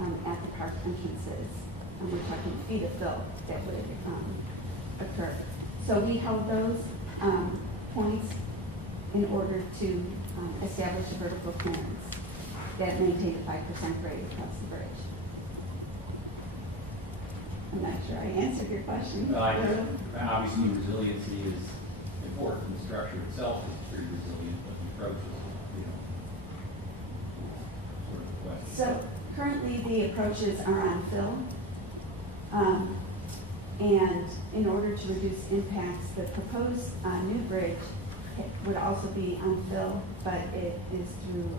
at the park entrances. And we're talking feet of fill that would occur. So we held those points in order to establish a vertical clearance that maintained a 5% grade across the bridge. I'm not sure I answered your question. Obviously, resiliency is important. The structure itself is pretty resilient, but the approach is, sort of the question. So currently, the approaches are on fill. And in order to reduce impacts, the proposed new bridge would also be on fill, but it is through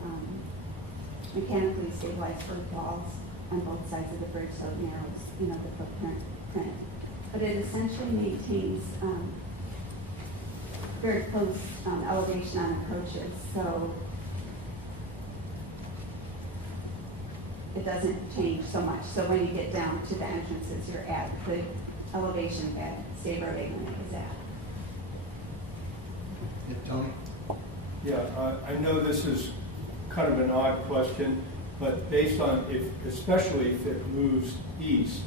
mechanically stabilized earth walls on both sides of the bridge, so it narrows, the footprint. But it essentially maintains very close elevation on approaches, so it doesn't change so much. So when you get down to the entrances, you're at the elevation that State Road 818 is at. Tony? Yeah, I know this is kind of an odd question, but based on especially if it moves east,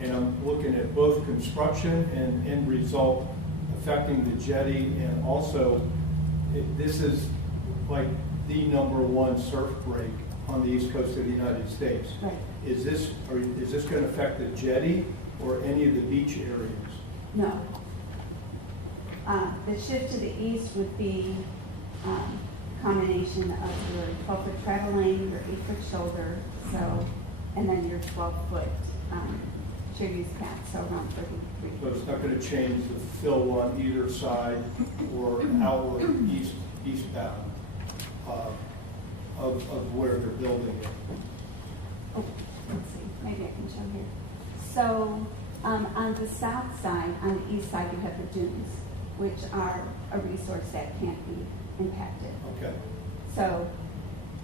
and I'm looking at both construction and end result affecting the jetty, and also this is like the #1 surf break on the east coast of the United States. Right. Is this going to affect the jetty or any of the beach areas? No. The shift to the east would be combination of your 12-foot travel lane, your 8-foot shoulder, and then your 12-foot shared use path, so around 33. So it's not going to change the fill on either side or outward eastbound of where they're building it. Oh, let's see, maybe I can show here. So on the south side, on the east side, you have the dunes, which are a resource that can't be impacted. Okay. So,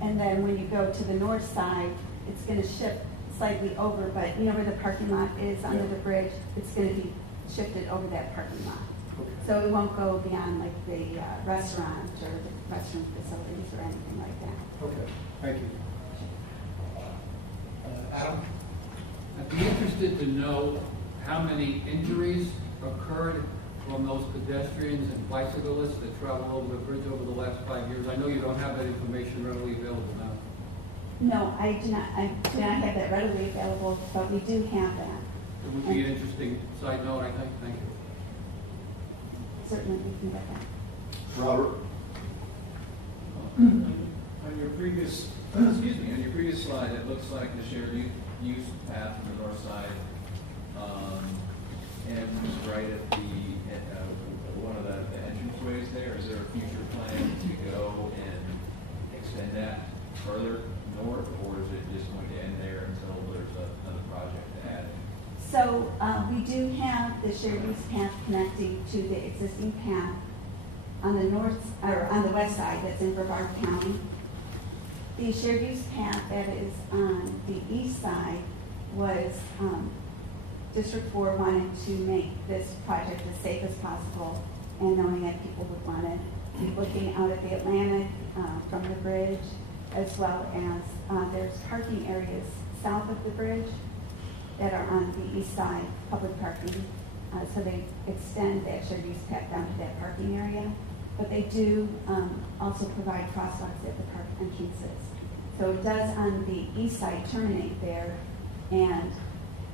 and then when you go to the north side, it's going to shift slightly over, but where the parking lot is under the bridge, it's going to be shifted over that parking lot. Okay. So it won't go beyond like the restaurant or the restaurant facilities or anything like that. Okay, thank you. Adam? I'd be interested to know how many injuries occurred from those pedestrians and bicyclists that travel over the bridge over the last 5 years. I know you don't have that information readily available now. No, I do not have that readily available, but we do have that. It would be an interesting side note, I think. Thank you. Certainly we can get that. Robert? On your previous, excuse me, on your previous slide, it looks like the shared use path on the north side ends right at the one of the entranceways there. Is there a future plan to go and extend that further north, or is it just going to end there until there's another project to add? So we do have the shared use path connecting to the existing path on the north, or on the west side that's in Brevard County. The shared use path that is on the east side was, District 4 wanted to make this project as safe as possible, and knowing that people would want to be looking out at the Atlantic from the bridge, as well as there's parking areas south of the bridge that are on the east side, public parking. So they extend that shared use path down to that parking area. But they do also provide crosswalks at the park entrances. So it does on the east side terminate there, and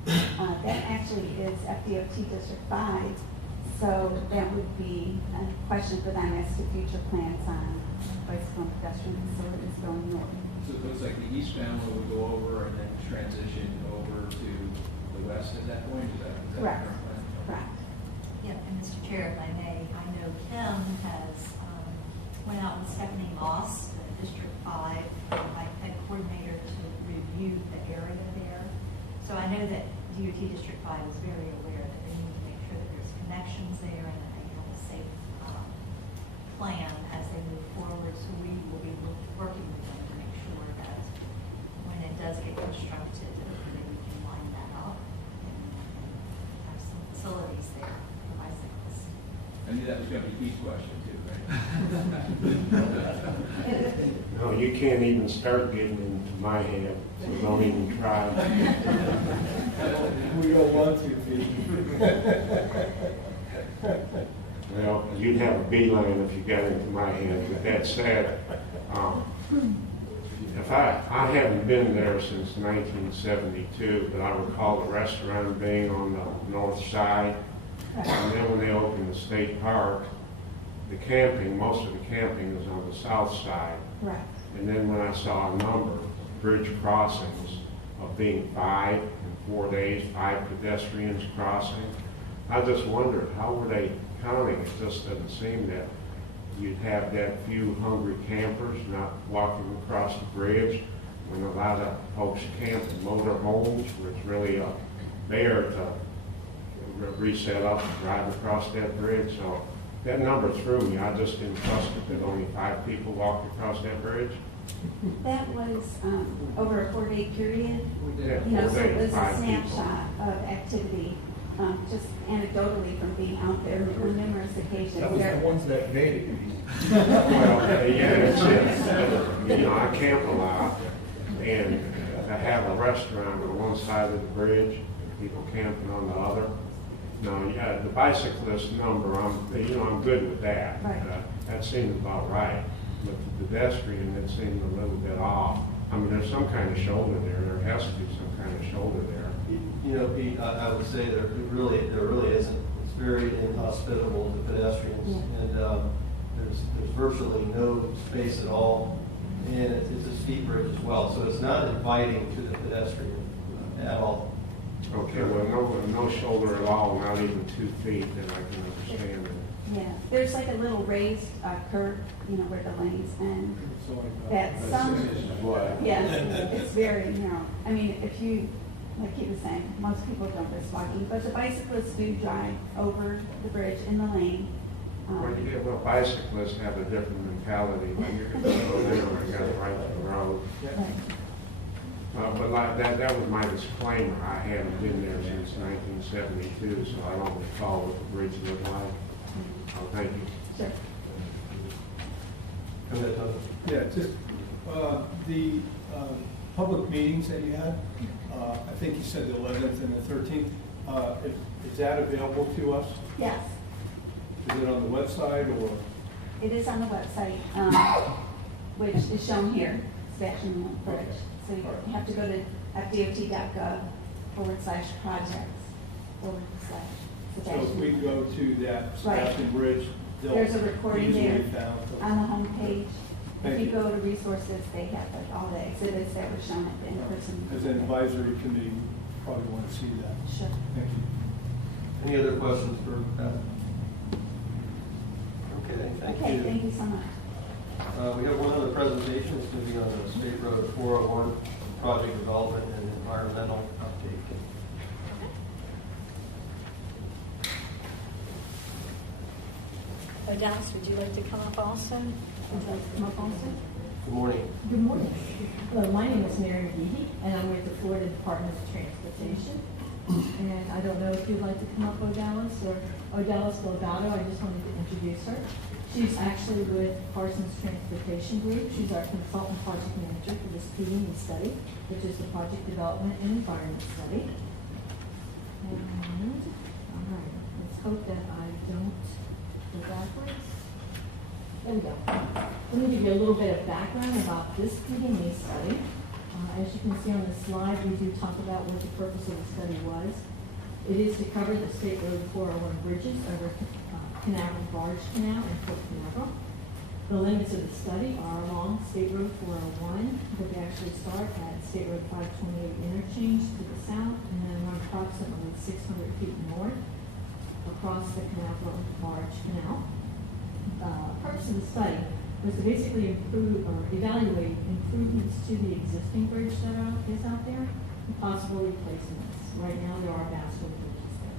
that actually is FDOT District 5. So that would be a question for them as to future plans on bicycle and pedestrian facilities going north. So it looks like the eastbound one would go over and then transition over to the west at that point? Is that Correct. the current plan? Correct. Yeah, and Mr. Chair, if I may, I know Kim has, went out with Stephanie Moss, the District 5 bike ped coordinator, to review the area there. So I know that DOT District 5 is very aware that they need to make sure that there's connections there and that they have a safe plan as they move forward. So we will be working with them to make sure that when it does get constructed, that we can line that up and have some facilities there for bicyclists. I knew that was going to be Keith's question too, right? No, you can't even start getting into my head, so don't even try. We don't want to, Pete. Well, you'd have a beeline if you got into my head. With that said, if I haven't been there since 1972, but I recall the restaurant being on the north side. And then when they opened the state park, the camping, most of the camping was on the south side. Correct. And then when I saw a number of bridge crossings of being 5 in 4 days, 5 pedestrians crossing, I just wondered, how were they counting? It just doesn't seem that you'd have that few hungry campers not walking across the bridge when a lot of folks camp in motor homes where it's really a bear to reset up and drive across that bridge. So that number threw me. I just didn't trust it that only 5 people walked across that bridge. That was over a 4-day period. Yeah, You know, 4 so it days, was a 5 people. snapshot of activity, just anecdotally from being out there on numerous occasions. That was the ones that made it. Well, yeah, it's it. You know, I camp a lot, and to have a restaurant on one side of the bridge and people camping on the other. No, yeah, the bicyclist number, I'm good with that. Right. That seemed about right. But the pedestrian, it seemed a little bit off. I mean, there's some kind of shoulder there. There has to be some kind of shoulder there. You know, Pete, I would say there really isn't. It's very inhospitable to pedestrians, and there's virtually no space at all, and it's a steep bridge as well, so it's not inviting to the pedestrian at all. Okay, well, no shoulder at all, not even 2 feet, then I can understand it. Yeah, there's like a little raised curve, you know, where the lanes end. That some, yeah, it's very narrow. I mean, if you, like he was saying, most people don't risk walking, but the bicyclists do drive over the bridge in the lane. Well, bicyclists have a different mentality. When you're going to go down, you got to right to the road. Right. But like that was my disclaimer. I haven't been there since 1972, so I don't recall what the bridge looked like. Oh, thank you. Sure. Go ahead, Tony. Yeah, just the public meetings that you had, I think you said the 11th and the 13th. Is that available to us? Yes, Is it on the website or? it is on the website, which is shown here, Sebastian Bridge. So you have to go to fdot.gov /projects/Sebastian. So if we go to that Sebastian Bridge, There's a recording easily there found. on the homepage. If Thank you you. go to resources, they have like all the exhibits that were shown at the in-person. As an advisory committee, probably want to see that. Sure. Thank you. Any other questions for Pat? Okay, thank you. Okay, thank you so much. We have one other presentation. It's going to be on the State Road 401 project development and environmental update. Dallas, would you like to come up also? Would you like to come up also? Good morning. Good morning. Hello, my name is Mary McGeehee, and I'm with the Florida Department of Transportation. And I don't know if you'd like to come up, Odalis, or Odalis Delgado. I just wanted to introduce her. She's actually with Parsons Transportation Group. She's our consultant project manager for this PD&E study, which is the Project Development and Environment Study. And, all right, let's hope that I don't go backwards. There we go. Let me give you a little bit of background about this PD&E study. As you can see on the slide, we do talk about what the purpose of the study was. It is to cover the State Road 401 bridges over Canaveral Barge Canal and Port Canaveral. The limits of the study are along State Road 401, but they actually start at State Road 528 interchange to the south and then run approximately 600 feet north across the Canaveral Barge Canal. Purpose of the study was to basically improve or evaluate improvements to the existing bridge that is out there and possible replacements. Right now, there are Vascular bridges there.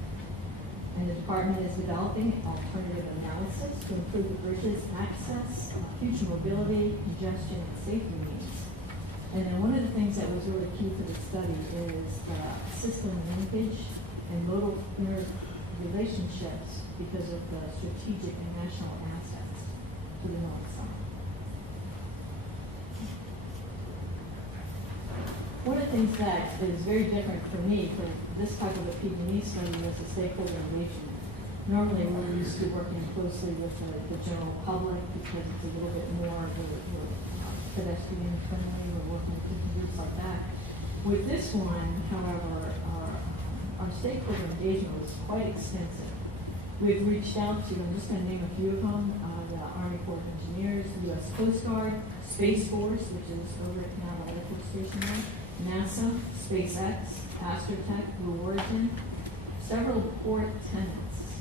And the department is developing alternative analysis to improve the bridge's access, future mobility, congestion, and safety needs. And then one of the things that was really key for the study is the system linkage and modal relationships because of the strategic and national assets to the north side. One of the things that is very different for me for this type of a PD&E study was the stakeholder engagement. Normally, we're used to working closely with the general public because it's a little bit more pedestrian friendly. We're working with groups like that. With this one, however, our stakeholder engagement was quite extensive. We've reached out to, I'm just going to name a few of them, the Army Corps of Engineers, the U.S. Coast Guard, Space Force, which is over at Canaveral Air Force Station there, NASA, SpaceX, AstroTech, Blue Origin, several port tenants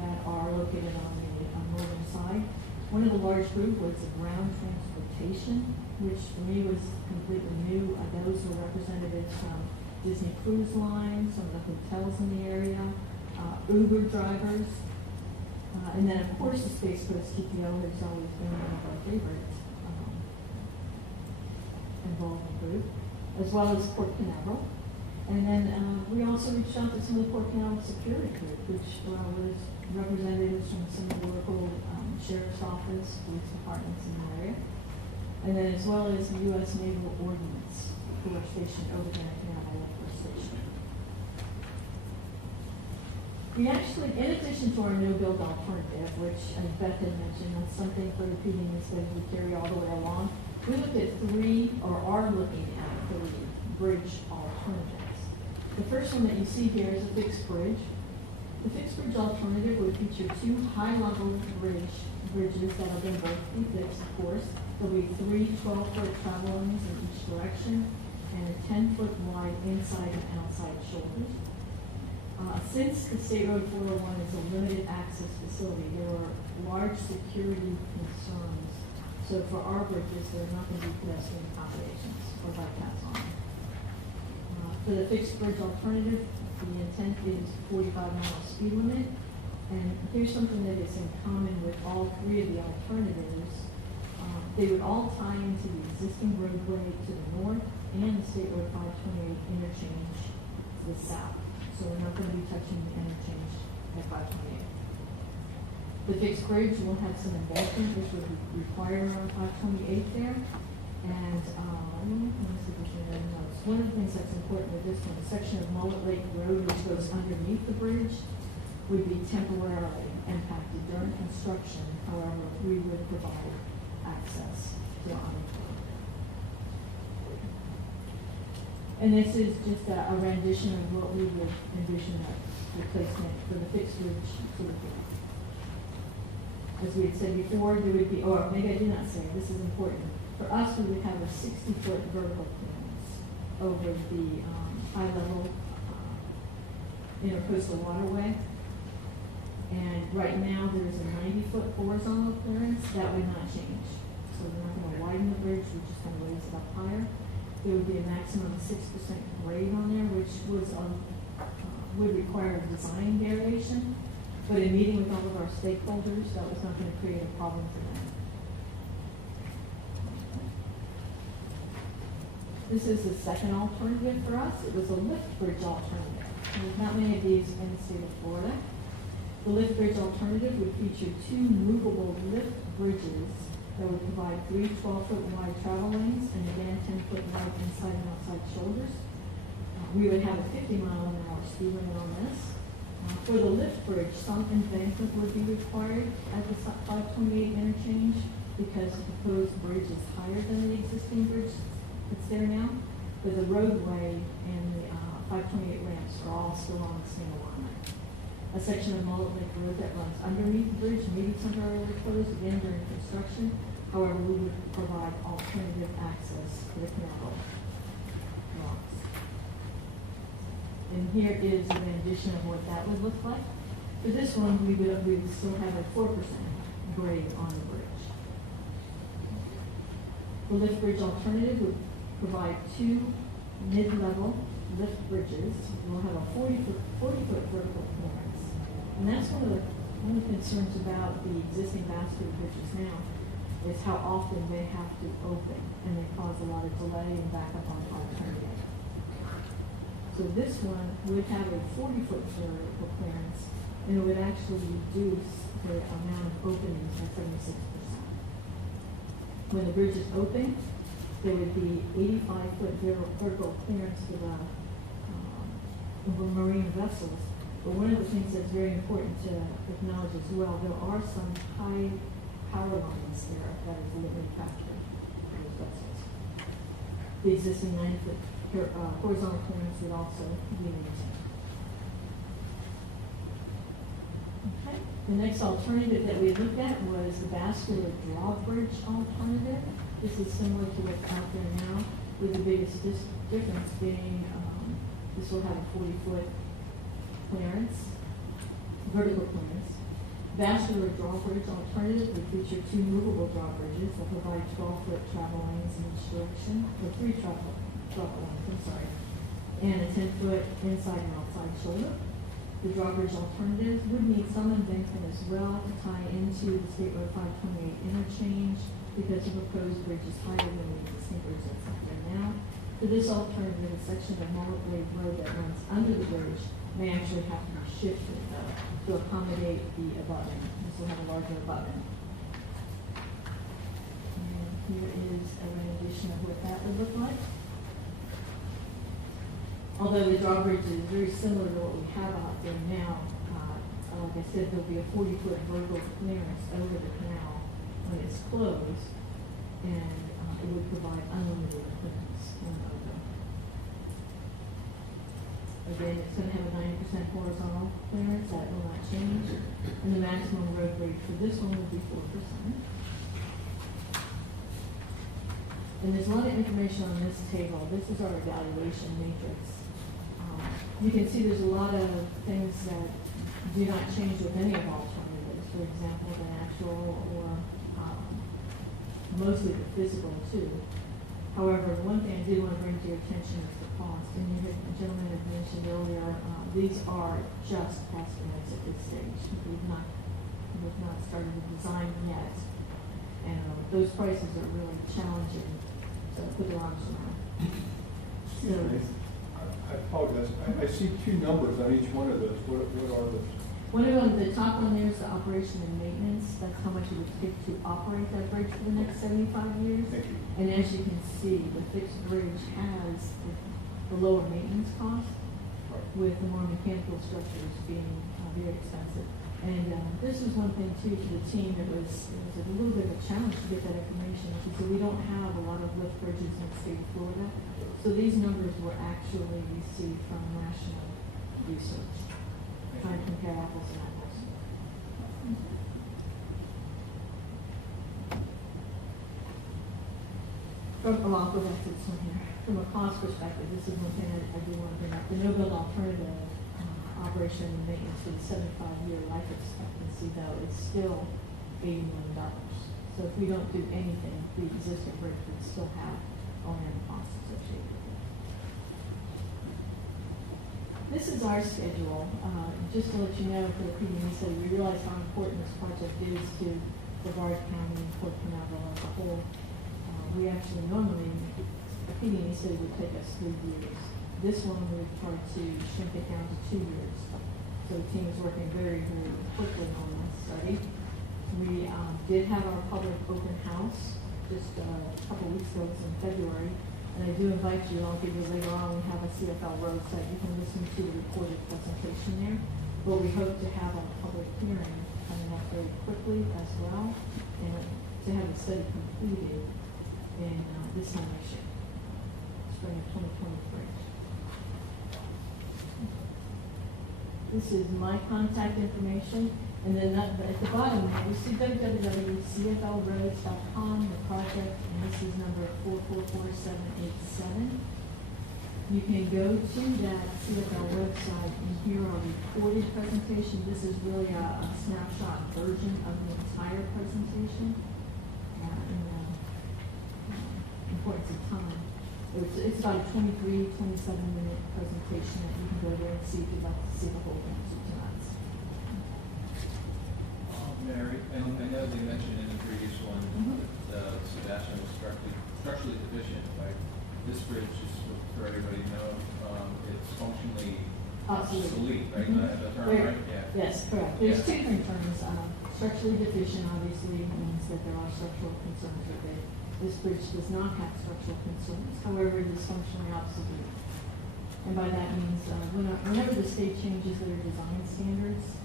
that are located on the northern side. One of the large group was the ground transportation, which for me was completely new. Those were representatives from Disney Cruise Line, some of the hotels in the area, Uber drivers, and then of course the Space Coast TPO has always been one of our favorite involvement group, as well as Port Canaveral. And then we also reached out to some of the Port Canaveral Security Group, which was representatives from some of the local sheriff's office, police departments in the area, and then as well as the U.S. Naval Ordnance, who are stationed over there at Canaveral Air Force Station. We actually, in addition to our no build alternative, which as Beth had mentioned, that's something for the PD&E study we carry all the way along, we looked at three, or are looking at three bridge alternatives. The first one that you see here is a fixed bridge. The fixed bridge alternative would feature two high-level bridges that have been both be fixed, of course. There'll be three 12-foot travel lanes in each direction and a 10-foot wide inside and outside shoulders. Since the State Road 401 is a limited access facility, there are large security concerns. So for our bridges, there are not going to be pedestrian accommodations or bypass on them. For the fixed bridge alternative, the intent is 45-mile speed limit. And here's something that is in common with all three of the alternatives. They would all tie into the existing roadway to the north and the State Road 528 interchange to the south. So we're not going to be touching the interchange at 528. The fixed bridge will have some investment, which would be required around 528 there. And let me see if there's any other notes. One of the things that's important with this one, the section of Mullet Lake Road, which goes underneath the bridge, would be temporarily impacted during construction. However, we would provide access to the Army Corps. And this is just a rendition of what we would envision a replacement for the fixed bridge to look like. as we had said before, there would be, or maybe I did not say, this is important. For us, we would have a 60-foot vertical clearance over the high level intercoastal waterway. And right now, there's a 90-foot horizontal clearance. That would not change. So we're not going to widen the bridge, we're just going to raise it up higher. There would be a maximum of 6% grade on there, which was would require a design variation. But in meeting with all of our stakeholders, that was not going to create a problem for them. This is the second alternative for us. It was a lift bridge alternative. There's not many of these in the state of Florida. The lift bridge alternative would feature 2 movable lift bridges that would provide 3 12-foot wide travel lanes and again 10-foot wide inside and outside shoulders. We would have a 50-mile-an-hour speed limit on this. For the lift bridge, some embankment would be required at the 528 interchange because the proposed bridge is higher than the existing bridge that's there now. But the roadway and the 528 ramps are all still on the same alignment. A section of Mullet Lake Road that runs underneath the bridge may be temporarily closed again during construction. However, we would provide alternative access to the canal lots. And here is a rendition of what that would look like. For this one, we would still have a 4% grade on the bridge. The lift bridge alternative would provide 2 mid-level lift bridges. We'll have a 40-foot vertical clearance. And that's one of the concerns about the existing vascular bridges now is how often they have to open and they cause a lot of delay and backup on alternative. So this one would have a 40-foot vertical clearance and it would actually reduce the amount of openings by 76%. When the bridge is open, there would be 85-foot vertical clearance for the marine vessels. But one of the things that's very important to acknowledge as well, there are some high power lines there that is a limiting factor for those vessels. The existing 90-foot horizontal clearance would also be maintained. Okay. The next alternative that we looked at was the Vascular Drawbridge alternative. This is similar to what's out there now, with the biggest difference being this will have a 40-foot clearance, vertical clearance. Vascular Drawbridge alternative would feature 2 movable drawbridges that provide 12-foot travel lanes in each direction, or 3 travel lanes, and a 10-foot inside and outside shoulder. The drawbridge alternative would need some embankment as well to tie into the State Road 528 interchange because the proposed bridge is higher than the existing bridge that's out there now. For this alternative, a section of Mullet Lake Road that runs under the bridge may actually have to be shifted to accommodate the abutment. This will have a larger abutment. And here is a rendition of what that would look like. Although the drawbridge is very similar to what we have out there now, like I said, there'll be a 40-foot vertical clearance over the canal when it's closed, and it would provide unlimited clearance when open. Again, it's going to have a 90% horizontal clearance, that will not change, and the maximum road rate for this one would be 4%. And there's a lot of information on this table. This is our evaluation matrix. You can see there's a lot of things that do not change with any of alternatives. For example, the natural or mostly the physical too. However, one thing I did want to bring to your attention is the cost. And you heard the gentleman had mentioned earlier, these are just estimates at this stage. We've not started the design yet. And those prices are really challenging to put their arms around. So, I apologize. I see 2 numbers on each one of those. What are those? one of them, the top one there is the operation and maintenance. That's how much it would take to operate that bridge for the next 75 years. Thank you. And as you can see, the fixed bridge has the lower maintenance cost, with the more mechanical structures being very expensive. And this was one thing too to the team that was a little bit of a challenge to get that information. So we don't have a lot of lift bridges in the state of Florida. So these numbers were actually received from national research, trying to compare apples and apples. I'll go back to this one here. From a cost perspective, this is one thing I do want to bring up. The no-build alternative operation and maintenance with a 75-year life expectancy, though, is still $80 million. So if we don't do anything, the existing bridge would still have O&M costs associated with it. This is our schedule. Just to let you know, for the PD&E study, we realize how important this project is to Brevard County and Port Canaveral as a whole. We actually normally, a PD&E study would take us 3 years. This one, we've tried to shrink it down to 2 years. So the team is working very, very quickly on this study. We did have our public open house just a couple weeks ago, it was in February. And I do invite you, I'll give you later on, we have a CFL road site. You can listen to the recorded presentation there. But we hope to have our public hearing coming up very quickly as well, and to have the study completed in this time next year, spring of 2023. This is my contact information, and then at the bottom there, you see www.cflroads.com, the project, and this is number 444787. You can go to that CFL website and hear our recorded presentation. This is really a snapshot version of the entire presentation in the importance of time. It's about a 27-minute presentation that you can go there and see if you'd like to see the whole thing tonight. Mary, and I know they mentioned in the previous one that Sebastian was structurally deficient. Like this bridge, just for everybody to know, it's functionally obsolete, right? Did I have that term right? Yeah. Yes, correct. There's two different terms. Structurally deficient obviously means that there are structural concerns with it. This bridge does not have structural concerns. However, it is functionally obsolete. And by that means, whenever the state changes their design standards,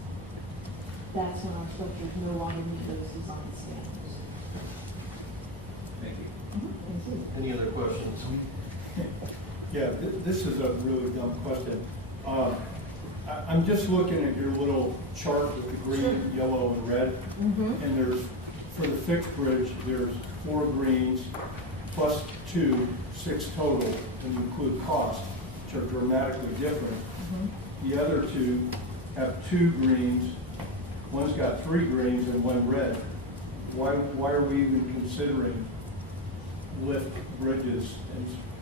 that's when our structures no longer meet those design standards. Thank you. Thank you. Any other questions? Yeah, this is a really dumb question. I'm just looking at your little chart with the green, yellow, and red. And there's, for the fixed bridge, there's 4 greens plus 2, 6 total, and you include costs, which are dramatically different. The other 2 have 2 greens. One's got 3 greens and 1 red. Why are we even considering lift bridges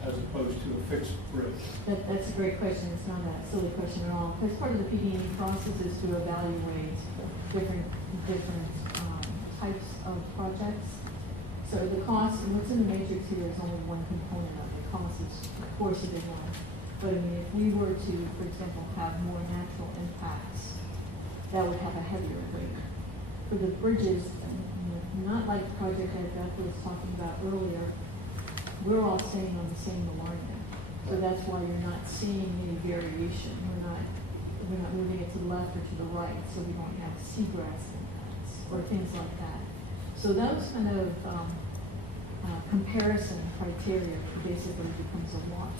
as opposed to a fixed bridge? That's a great question. It's not a silly question at all. Because part of the PD&E process is to evaluate different types of projects. So the cost, and what's in the matrix here is only one component of it. Cost is, of course, a big one. But I mean, if we were to, for example, have more natural impacts, that would have a heavier weight. For the bridges, not like the project that Beth was talking about earlier, we're all staying on the same alignment. So that's why you're not seeing any variation. We're not moving it to the left or to the right, so we don't have seagrass impacts or things like that. So those kind of comparison criteria basically becomes a wash.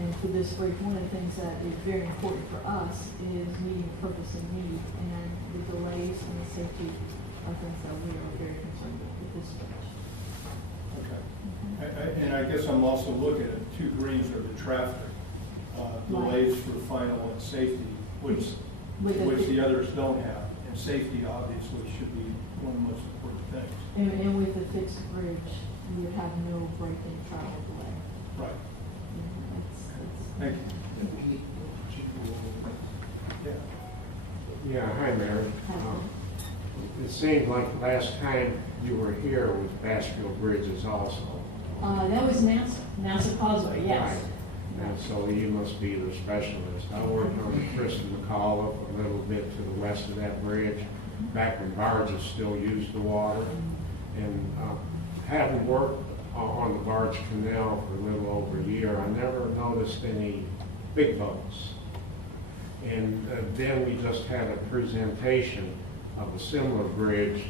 And for this bridge, one of the things that is very important for us is meeting the purpose and need, and the delays and the safety are things that we are very concerned with this bridge. And I guess I'm also looking at 2 greens are the traffic delays for final and safety, which the others don't have. And safety obviously should be one of the most important things. And with the fixed bridge, we would have no break-in travel delay. Right. That's Thank you. Yeah, hi, Mary. It seemed like last time you were here was Vascular Bridges also. That was NASA Causeway, yes. Right. And so you must be the specialist. I worked on Kristen McAuliffe a little bit to the west of that bridge, back when barges still used the water. And having worked on the barge canal for a little over a year, I never noticed any big boats. And then we just had a presentation of a similar bridge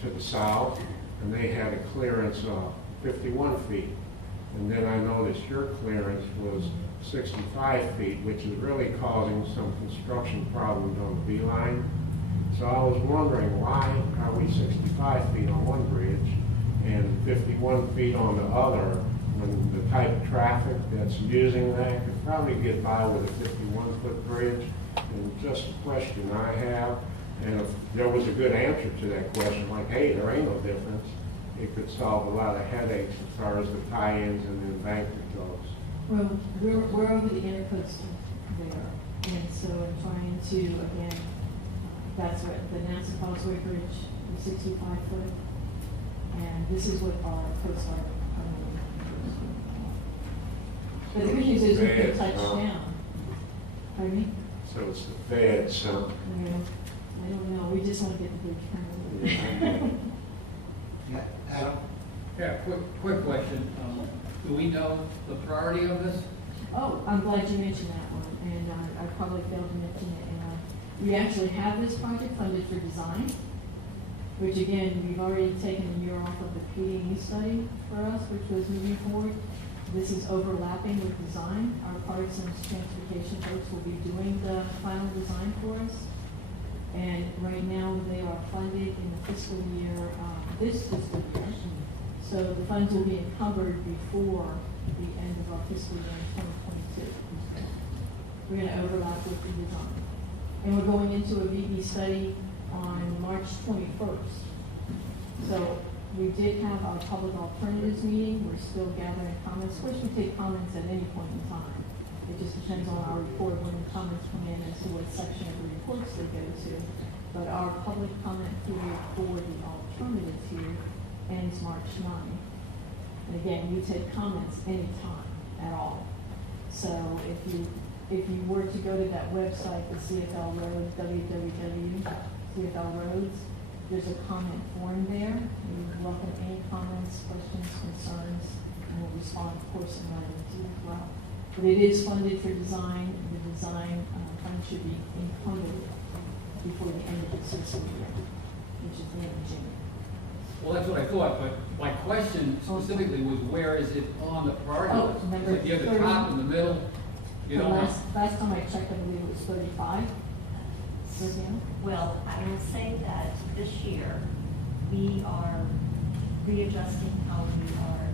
to the south, and they had a clearance of 51 feet. And then I noticed your clearance was 65 feet, which is really causing some construction problems on the B-line. So I was wondering, why are we 65 feet on one bridge and 51 feet on the other, when the type of traffic that's using that could probably get by with a 51-foot bridge. And just a question I have, and if there was a good answer to that question, like, hey, there ain't no difference, it could solve a lot of headaches as far as the tie-ins and the embankment goes. Well, we're over the intercoastal there, and so I'm trying to, again, that's what the Nassau Causeway Bridge, the 65 foot, and this is what our coastline. But the good news is we could touch down. Pardon me? So it's the feds, so. Yeah, I don't know, we just want to get the bridge permanent. Yeah, Adam? Yeah, quick question. Do we know the priority of this? Oh, I'm glad you mentioned that one, and I probably failed to mention it. And we actually have this project funded for design, which again, we've already taken a year off of the PDE study for us, which was moving forward. This is overlapping with design. Our Parks and Transportation folks will be doing the final design for us. And right now, they are funded in the fiscal year, this fiscal year. So the funds will be encumbered before the end of our fiscal year in 2022. We're going to overlap with the design. And we're going into a VB study on March 21st. So we did have our public alternatives meeting. We're still gathering comments. Of course, we take comments at any point in time. It just depends on our report when the comments come in as to what section of the reports they go to. But our public comment period for the alternatives here ends March 9th. And again, we take comments anytime at all. So if you were to go to that website, the CFL Roads, www.CFL Roads, there's a comment form there. We welcome any comments, questions, concerns, and we'll respond, of course, in writing to you as well. But it is funded for design. The design fund should be encumbered before the end of this fiscal year, which is the end of June. Well, that's what I thought, but my question specifically was, where is it on the priority list? Number Is it near the top, in the middle? You don't know? Last time I checked, I believe it was 35. Well, I will say that this year, we are readjusting how we are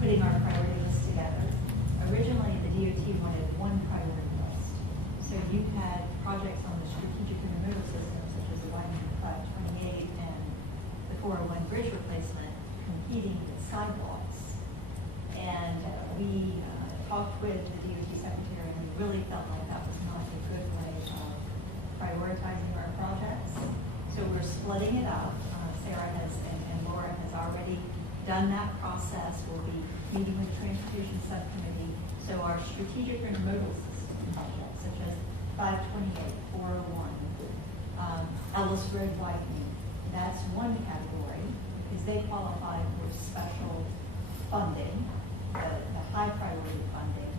putting our priority list together. Originally, the DOT wanted one priority list. So you had projects on the strategic and removal system, such as the widening of 528 and the 401 bridge replacement, competing with sidewalks. And we talked with the DOT secretary, and we really felt like that was not a good way of prioritizing our projects. So we're splitting it up. Sarah has and Laura has already done that process. We'll be meeting with the transportation subcommittee. So our strategic and modal system projects, such as 528, 401, Ellis Road widening, that's one category because they qualify for special funding, the high priority funding.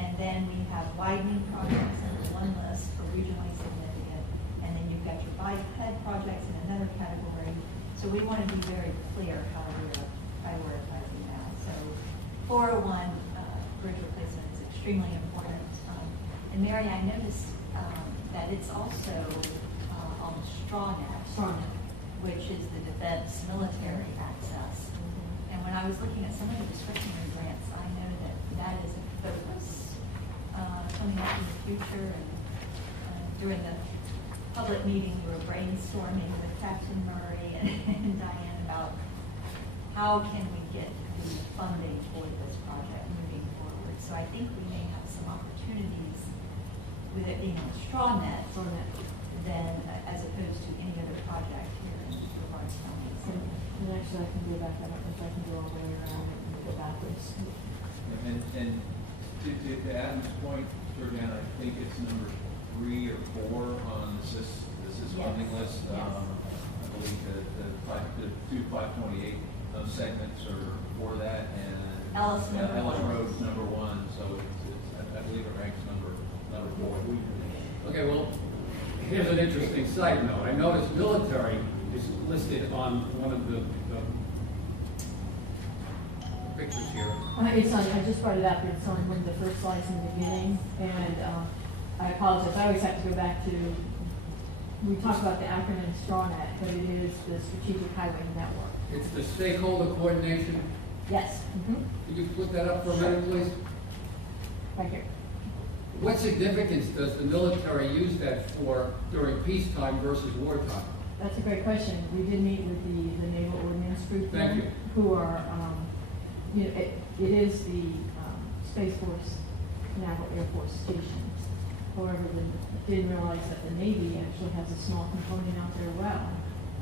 And then we have widening projects in one list for regionally significant. And then you've got your bike ped projects in another category. So we want to be very clear how we're prioritizing that. So 401 bridge replacement is extremely important. And Mary, I noticed that it's also on StrawNet, which is the defense military access. And when I was looking at some of the discretionary grants, I know that that is a focus coming up in the future. And during the public meeting, we were brainstorming with Captain Murray and Diane about how can we get the funding for this project moving forward. So I think we may have some opportunities with it being on StrawNet than as opposed to any other project here in regards to funding. And actually, I can go back. I don't know if I can go all the way around and go backwards. And to Adam's point, Georgiana, I think it's number 3 or 4 on this funding list. Yes. I believe the 528 segments are for that, and Ellis Road's number 1, so I believe it ranks number 4. Okay, well, here's an interesting side note. I noticed military is listed on one of the pictures here. It's on, I just brought it up, it's on one of the first slides in the beginning, and I apologize, I always have to go back to, we talked about the acronym StrawNet, but it is the strategic highway network. It's the stakeholder coordination. Yes. Could you put that up for a minute, please? Right here. What significance does the military use that for during peacetime versus wartime? That's a great question. We did meet with the Naval Ordnance Group. Thank you. Who are, it is the Space Force, Naval Air Force Station. However, didn't realize that the Navy actually has a small component out there as well.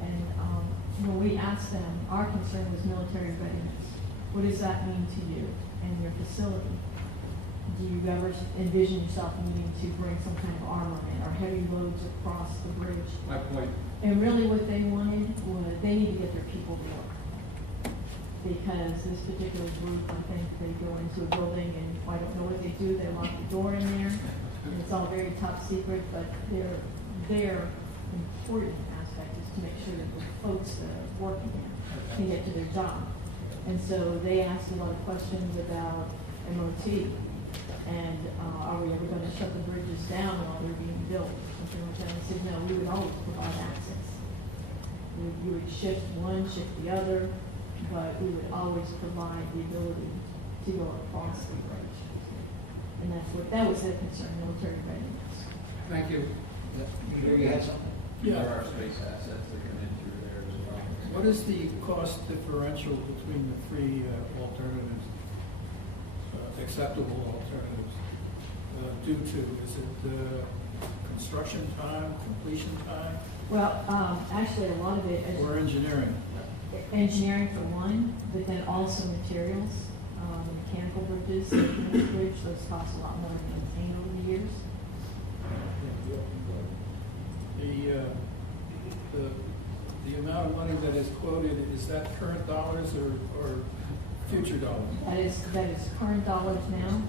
And when we asked them, our concern was military readiness. What does that mean to you and your facility? Do you ever envision yourself needing to bring some kind of armament or heavy loads across the bridge? My point. And really what they wanted was they need to get their people to work. Because this particular group, I think they go into a building and I don't know what they do, they lock the door in there. And it's all very top secret, but their important aspect is to make sure that the folks that are working there can get to their job. And so they asked a lot of questions about MOT. And are we ever going to shut the bridges down while they're being built? Something like that. I said, no, we would always provide access. You would shift one, shift the other, but we would always provide the ability to go across the bridge. And that was their concern, military readiness. Thank you. You had something? There are space assets that come in through there as well. What is the cost differential between the three alternatives, acceptable alternatives, due to? Is it construction time, completion time, Well, actually, a lot of it is or engineering? engineering for one, but then also materials, mechanical bridges, this bridge, those cost a lot more to maintain over the years. The amount of money that is quoted, is that current dollars or future dollars? That is current dollars now,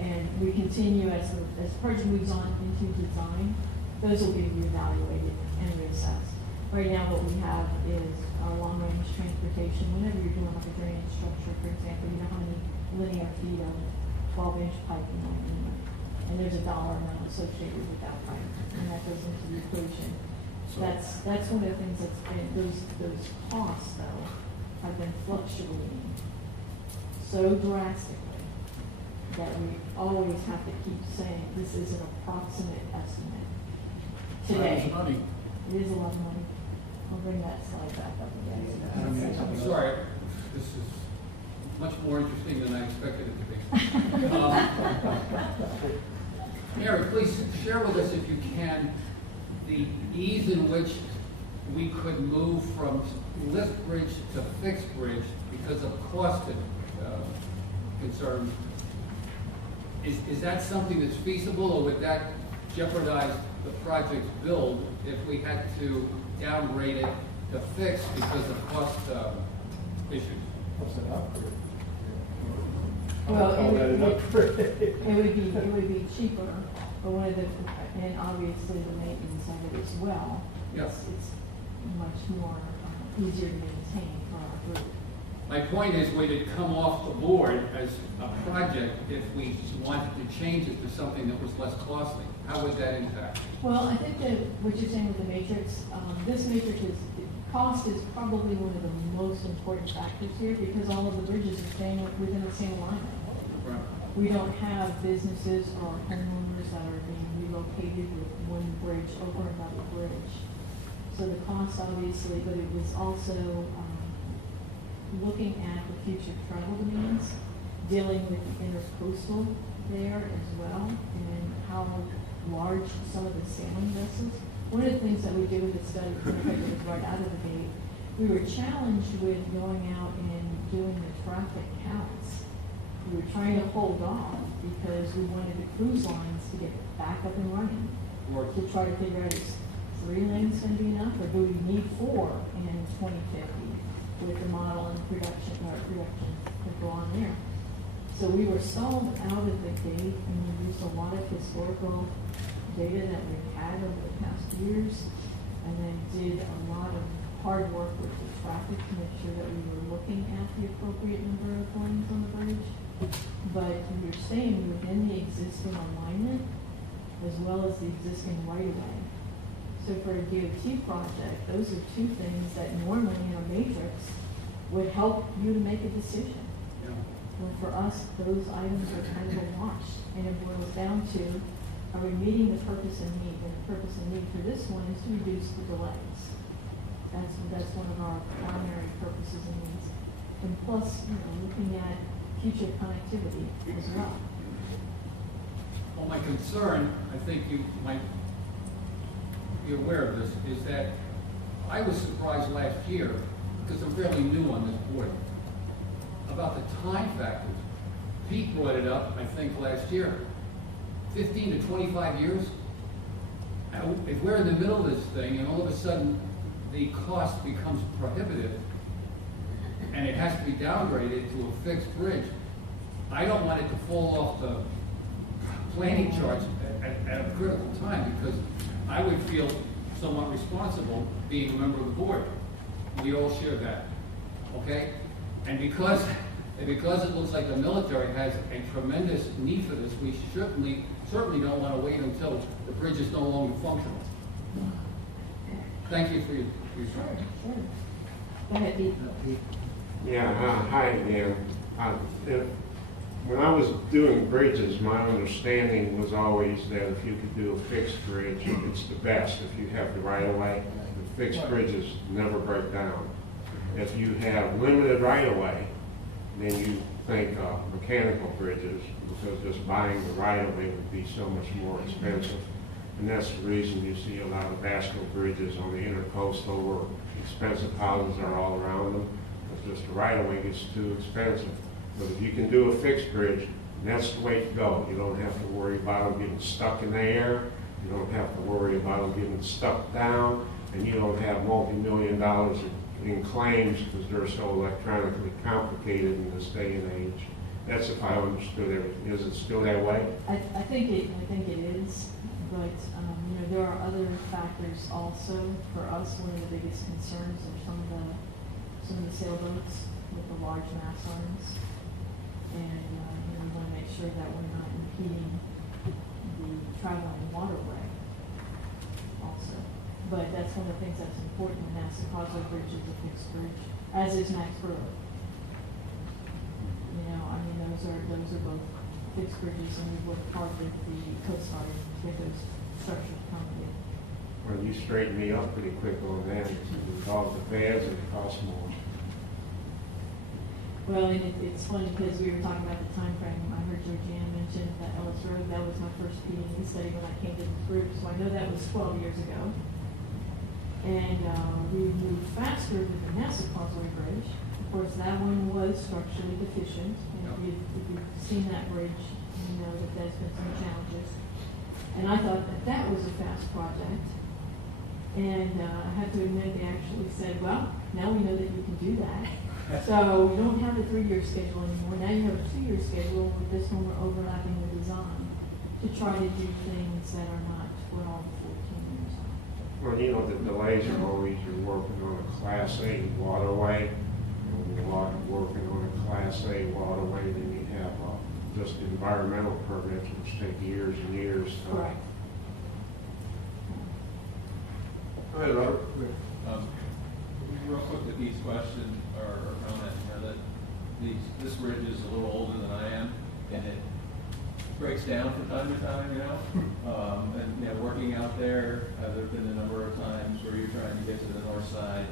and we continue as the project moves on into design, those will be reevaluated and reassessed. Right now, what we have is our long-range transportation. Whenever you're doing like a drainage structure, for example, you know how many linear feet of 12-inch pipe you might need, and there's a dollar amount associated with that pipe, and that goes into the equation. So That's one of the things that's been, those costs though, have been fluctuating so drastically that we always have to keep saying this is an approximate estimate. Today, time is money. it is a lot of money. I'll bring that slide back up again. I'm sorry, this is much more interesting than I expected it to be. Mary, please share with us, if you can, the ease in which we could move from lift bridge to fixed bridge because of cost concerns. Is that something that's feasible, or would that jeopardize the project's build if we had to downgrade it to fixed because of cost issues? What's an upgrade? Well, I'll call that an upgrade. it would be cheaper, but one of the, and obviously the maintenance of it as well. Yep. It's much more easier to maintain for our group. My point is, would it come off the board as a project if we wanted to change it to something that was less costly? How would that impact? Well, I think that what you're saying with the matrix, this matrix is, cost is probably one of the most important factors here because all of the bridges are staying within the same alignment. Right. We don't have businesses or homeowners that are being relocated with one bridge over another bridge. So the cost obviously, but it was also looking at the future travel demands, dealing with the intercoastal there as well, and how large some of the sailing vessels. One of the things that we did with the study, was right out of the gate, we were challenged with going out and doing the traffic counts. We were trying to hold off because we wanted the cruise lines to get back up and running. Or to try to figure out is 3 lanes going to be enough, or do we need 4 in 2050 with the model and production that go on there. So we were stalled out of the gate, and we used a lot of historical data that we've had over the past years, and then did a lot of hard work with the traffic to make sure that we were looking at the appropriate number of lanes on the bridge. But we were staying within the existing alignment as well as the existing right-of-way. So for a DOT project, those are two things that normally in a matrix would help you to make a decision. Well, for us, those items are kind of a wash, and it boils down to, are we meeting the purpose and need? And the purpose and need for this one is to reduce the delays. That's one of our primary purposes and needs. And plus, looking at future connectivity as well. Well, my concern, I think you might be aware of this, is that I was surprised last year, because I'm fairly new on this board, about the time factors. Pete brought it up, I think, last year. 15 to 25 years? If we're in the middle of this thing and all of a sudden the cost becomes prohibitive and it has to be downgraded to a fixed bridge, I don't want it to fall off the planning charts at a critical time, because I would feel somewhat responsible being a member of the board. We all share that, okay? And because it looks like the military has a tremendous need for this, we certainly don't want to wait until the bridge is no longer functional. Thank you for your time. Sure. Go ahead, Pete. Yeah, hi again. When I was doing bridges, my understanding was always that if you could do a fixed bridge, it's the best if you have the right of way. The fixed bridges never break down. If you have limited right of way, then you think mechanical bridges, because just buying the right of way would be so much more expensive. And that's the reason you see a lot of vascular bridges on the intercoastal where expensive houses are all around them. It's just the right of way gets too expensive. But if you can do a fixed bridge, that's the way to go. You don't have to worry about them getting stuck in the air. You don't have to worry about them getting stuck down. And you don't have multi-million dollars in claims because they're so electronically complicated in this day and age. That's if I understood everything. Is it still that way? I think it is, but there are other factors also. For us, one of the biggest concerns are some of the sailboats with the large mast arms. And we want to make sure that we're not impeding the traveling waterway also. But that's one of the things that's important, and that's the Causeway Bridge is a fixed bridge, as is Max Pruitt. Those are both fixed bridges, and we work hard with the Coast Guard to get those structures accommodated. Well, you straightened me up pretty quick on that. It costs the fads and it costs more. Well, and it's funny because we were talking about the time frame. I heard Georgiana mention that Ellis Road. That was my first P&E study when I came to this group, so I know that was 12 years ago. And we moved faster with the massive Causeway Bridge. Of course, that one was structurally deficient. And if you've seen that bridge, you know that there's been some challenges. And I thought that was a fast project. And I have to admit, they actually said, well, now we know that you can do that. So we don't have a 3-year schedule anymore. Now you have a 2-year schedule. With this one, we're overlapping the design to try to do things that are not 12, 14 years old. Well, the delays are always you're working on a Class A waterway. When you're working on a Class A waterway, then you have just environmental permits, which take years and years. Correct. Go ahead, Robert. Real quick to Pete's question or comment, that this bridge is a little older than I am, and it breaks down from time to time, and working out there, there've been a number of times where you're trying to get to the north side,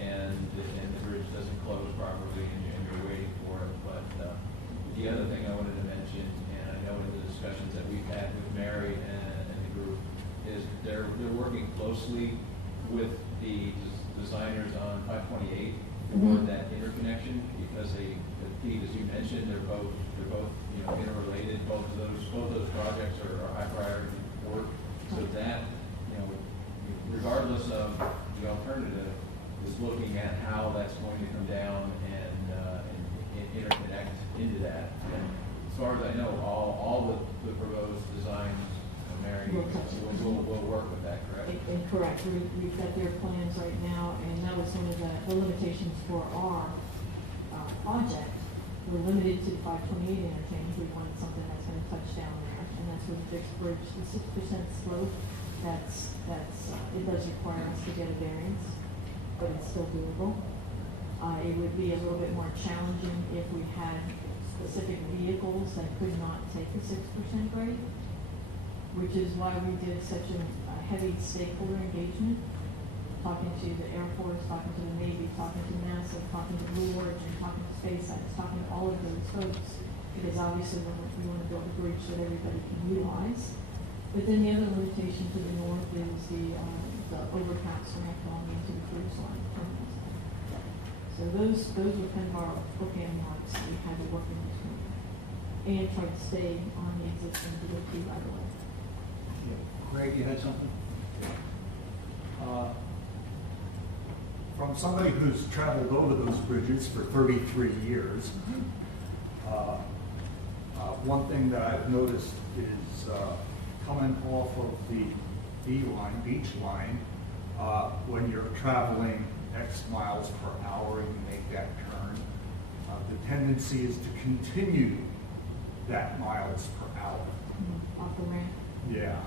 and the bridge doesn't close properly, and you're waiting for it. But the other thing I wanted to mention, and I know in the discussions that we've had with Mary and the group, is they're working closely with the designers on 528 for that interconnection, because Pete, as you mentioned, they're both interrelated. Both those projects are high priority work. So that regardless of the alternative, is looking at how that's going to come down and interconnect into that. And as far as I know, all the proposed designs, Mary, will work with that, correct? Correct. We've got their plans right now, and that was one of the limitations for our project. We're limited to the 528 interchange. We wanted something that's going to touch down there, and that's where the fixed bridge, the 6% slope it does require us to get a variance, but it's still doable. It would be a little bit more challenging if we had specific vehicles that could not take a 6% grade, which is why we did such a heavy stakeholder engagement, talking to the Air Force, talking to the Navy, talking to NASA, talking to Blue Origin, talking to SpaceX, talking to all of those folks, because obviously we want to build a bridge that everybody can utilize. But then the other limitation to the north is the overpass ramp going into the cruise line terminal. So those were kind of our bookend marks that we had to work in between, and try to stay on the existing DOT right away. Greg, you had something? From somebody who's traveled over those bridges for 33 years, one thing that I've noticed is coming off of the beach line, when you're traveling X miles per hour and you make that turn, the tendency is to continue that miles per hour. Off the ramp. Yeah.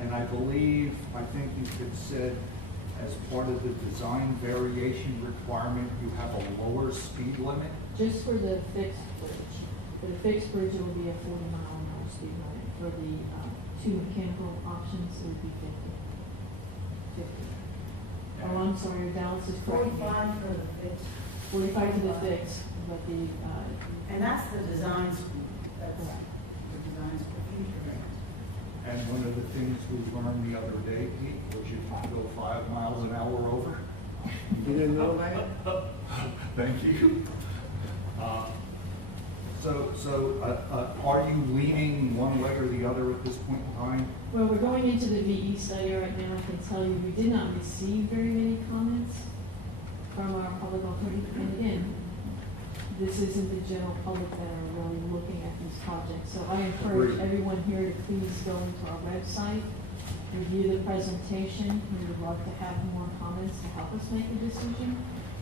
And I think you could said, as part of the design variation requirement, you have a lower speed limit? Just for the fixed bridge. For the fixed bridge, it will be a 40-mile-an-hour speed limit. For the two mechanical options, it would be 50. Oh, I'm sorry, Dallas is correct. 45 for the fixed. 45 for the fixed, but the... and that's the design speed. That's the design speed. And one of the things we learned the other day, Pete, was you can go 5 miles an hour over. You didn't know? Thank you. Are you leaning one way or the other at this point in time? Well, we're going into the VE study right now. I can tell you we did not receive very many comments from our public authority. And again, this isn't the general public that are really looking at these projects. So I encourage everyone here to please go into our website, review the presentation. We would love to have more comments to help us make a decision.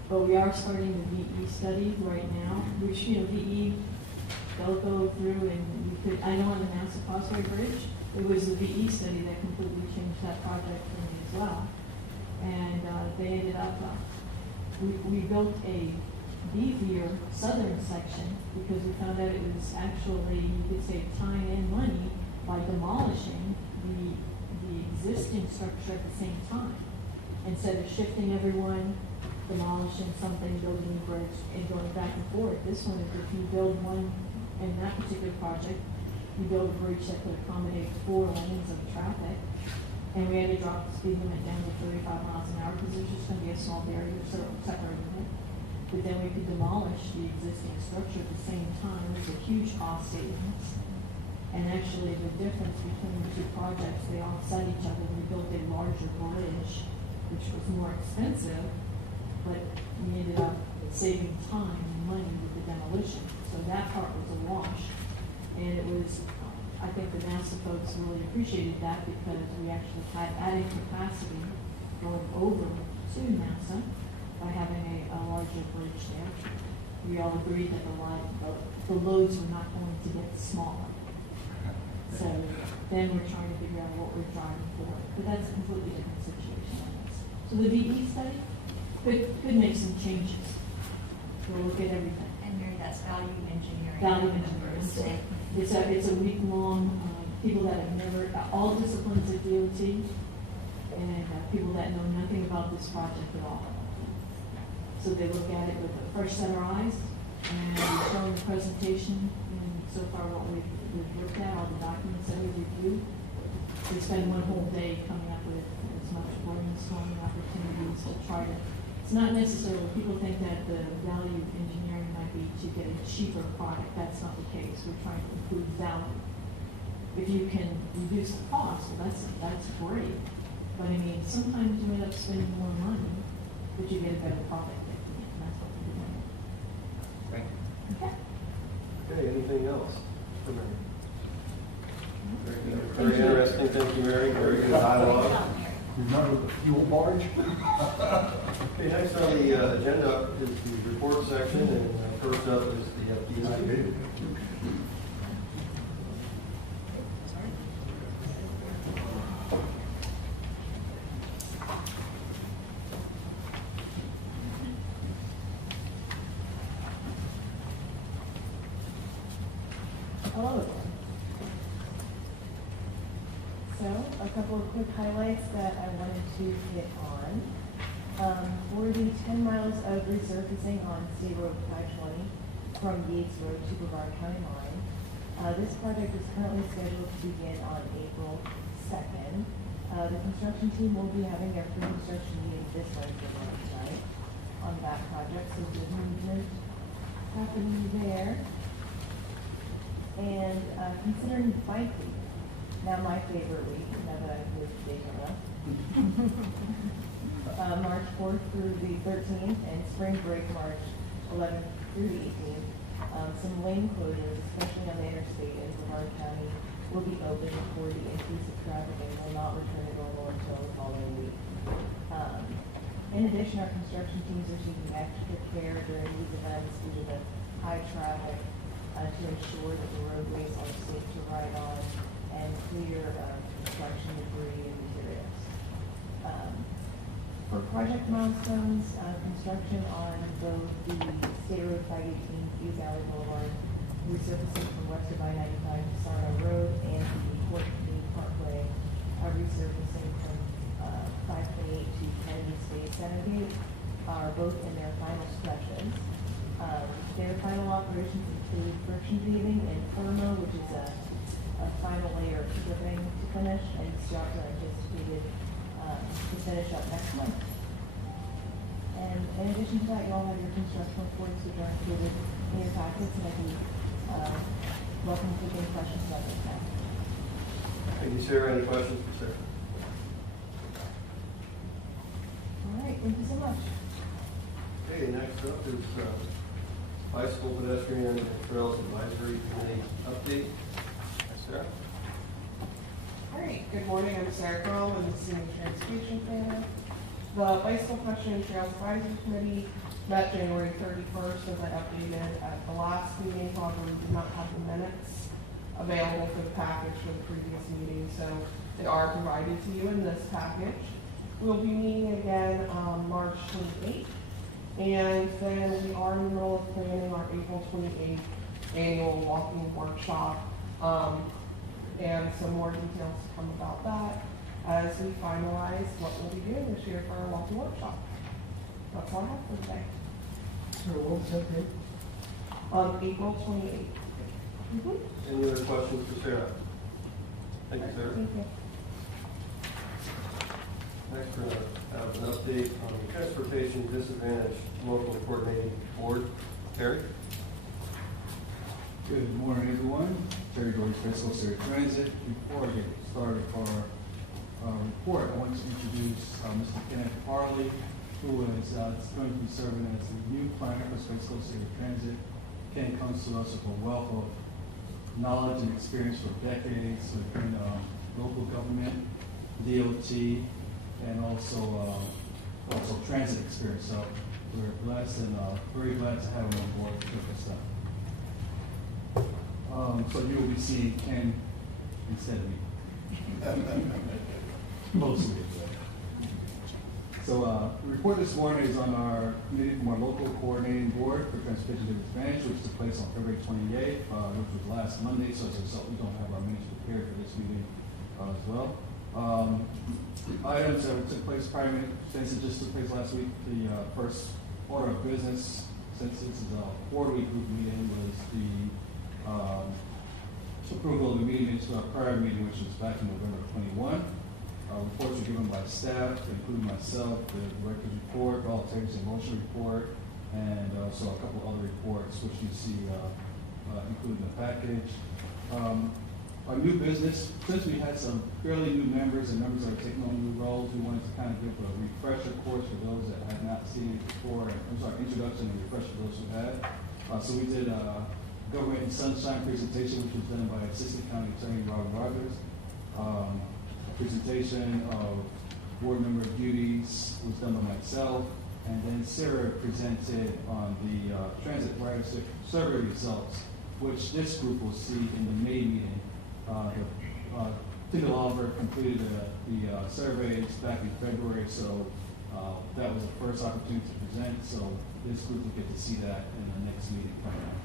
But we are starting the VE study right now, which, VE, they'll go through and you could, I know on the NASA Causeway Bridge, it was the VE study that completely changed that project for me as well. And they ended up, we built a beefier southern section because we found out it was actually, you could save time and money by demolishing the existing structure at the same time. Instead of shifting everyone, demolishing something, building a bridge, and going back and forth. This one is if you build one, in that particular project, you build a bridge that could accommodate 4 lanes of traffic. And we had to drop the speed limit down to 35 miles an hour because there's just going to be a small barrier separating it. But then we could demolish the existing structure at the same time. It was a huge cost savings. And actually the difference between the two projects, they offset each other. We built a larger bridge, which was more expensive, but we ended up saving time and money with the demolition. So that part was a wash. And it was, I think the NASA folks really appreciated that because we actually had added capacity going over to NASA by having a larger bridge there. We all agreed that the loads were not going to get smaller. So then we're trying to figure out what we're driving for. But that's a completely different situation on this. So the VE study could make some changes. We'll look at everything. And Mary, that's value engineering. Value engineering. It's a week-long, people that have never, all disciplines at DOT, and people that know nothing about this project at all. So they look at it with a fresh set of eyes, and we show them the presentation, and so far what we've looked at, all the documents that we've reviewed. We spend one whole day coming up with as much brainstorming opportunities to try to, it's not necessarily, people think that the value engineering might be to get a cheaper product. That's not the case. We're trying to improve value. If you can reduce the cost, well, that's great. But I mean, sometimes you end up spending more money, but you get a better product. And that's what we're doing. Thank you. Okay. Okay, anything else? Very interesting. Thank you, Mary. Very good dialogue. Remember the fuel barge? Okay, next on the agenda is the report section, and first up is the FDIC. Hello again. So, a couple of quick highlights that I wanted to hit on. For the 10 miles of resurfacing on State Road 520 from Yates Road to Brevard County line, this project is currently scheduled to begin on April 2nd. The construction team will be having their pre-construction meeting this Wednesday night on that project, so good movement happening there. And considering Bike Week, now my favorite week, now that I've lived Daytona. March 4th through the 13th, and spring break March 11th through the 18th. Some lane closures, especially on the interstate in Brevard County, will be open for the increase of traffic and will not return to normal until the following week. In addition, our construction teams are taking extra care during these events due to the high traffic to ensure that the roadways are safe to ride on and clear construction debris and materials. For project milestones, construction on both the State Road 518 Hughes Alley Boulevard, resurfacing from west of I-95 to Sarno Road, and the Fort King Parkway, resurfacing from 528 to Kennedy State Senegate are both in their final stretches. Their final operations include friction paving and thermo, which is a final layer of stripping to finish, and these jobs are anticipated to finish up next month. And in addition to that, you all have your construction reports, which are included in your packets, and I can welcome to take any questions about this now. Thank you, Sarah. Any questions for Sarah? All right, thank you so much. Okay, next up is Bicycle, Pedestrian, and Trails Advisory Committee update. Sarah? All right, good morning. I'm Sarah Grohl. I'm the Senior Transportation Planner. The Bicycle, Pedestrian, and Trails Advisory Committee met January 31st, as I updated at the last meeting. However, we did not have the minutes available for the package for the previous meeting, so they are provided to you in this package. We'll be meeting again on March 28th, and then we are in the middle of planning our April 28th annual walking workshop, and some more details to come about that as we finalize what we'll be doing this year for our walking workshop. That's all I have for today. So what was that date? On April 28th. Any other questions for Sarah? Thank you, Sarah. Thank you. Next, we're going to have an update on the Transportation Disadvantaged Local Coordinating Board. Terry? Good morning, everyone. Terry George, Vascular City Transit. Before I get started for our report, I want to introduce Mr. Kenneth Harley, who is going to be serving as the new planner for Vascular City Transit. Ken comes to us with a wealth of knowledge and experience for decades within local government, DOT, and also transit experience. So we're blessed and very glad to have him on board with us. So you will be seeing Ken instead of me. Mostly. So the report this morning is on our committee from our local coordinating board for Transportation Disadvantage, which took place on February 28th, which was last Monday. So as a result, we don't have our minutes prepared for this meeting as well. Items that took place prior, since it just took place last week, the first order of business, since this is a 4-week group meeting, was the approval of the meeting into our prior meeting, which was back in November 21. Reports were given by staff, including myself, the director's report, all takes and motion report, and also a couple other reports, which you see included in the package. Our new business, since we had some fairly new members and members that are taking on new roles, we wanted to kind of give a refresher course for those that had not seen it before. Introduction and refresher for those who had. So we did a Government and Sunshine presentation, which was done by Assistant County Attorney Robert Rogers. A presentation of board member duties was done by myself, and then Sarah presented on the transit rider survey results, which this group will see in the May meeting. Tina Oliver completed the surveys back in February, so that was the first opportunity to present, so this group will get to see that in the next meeting coming up.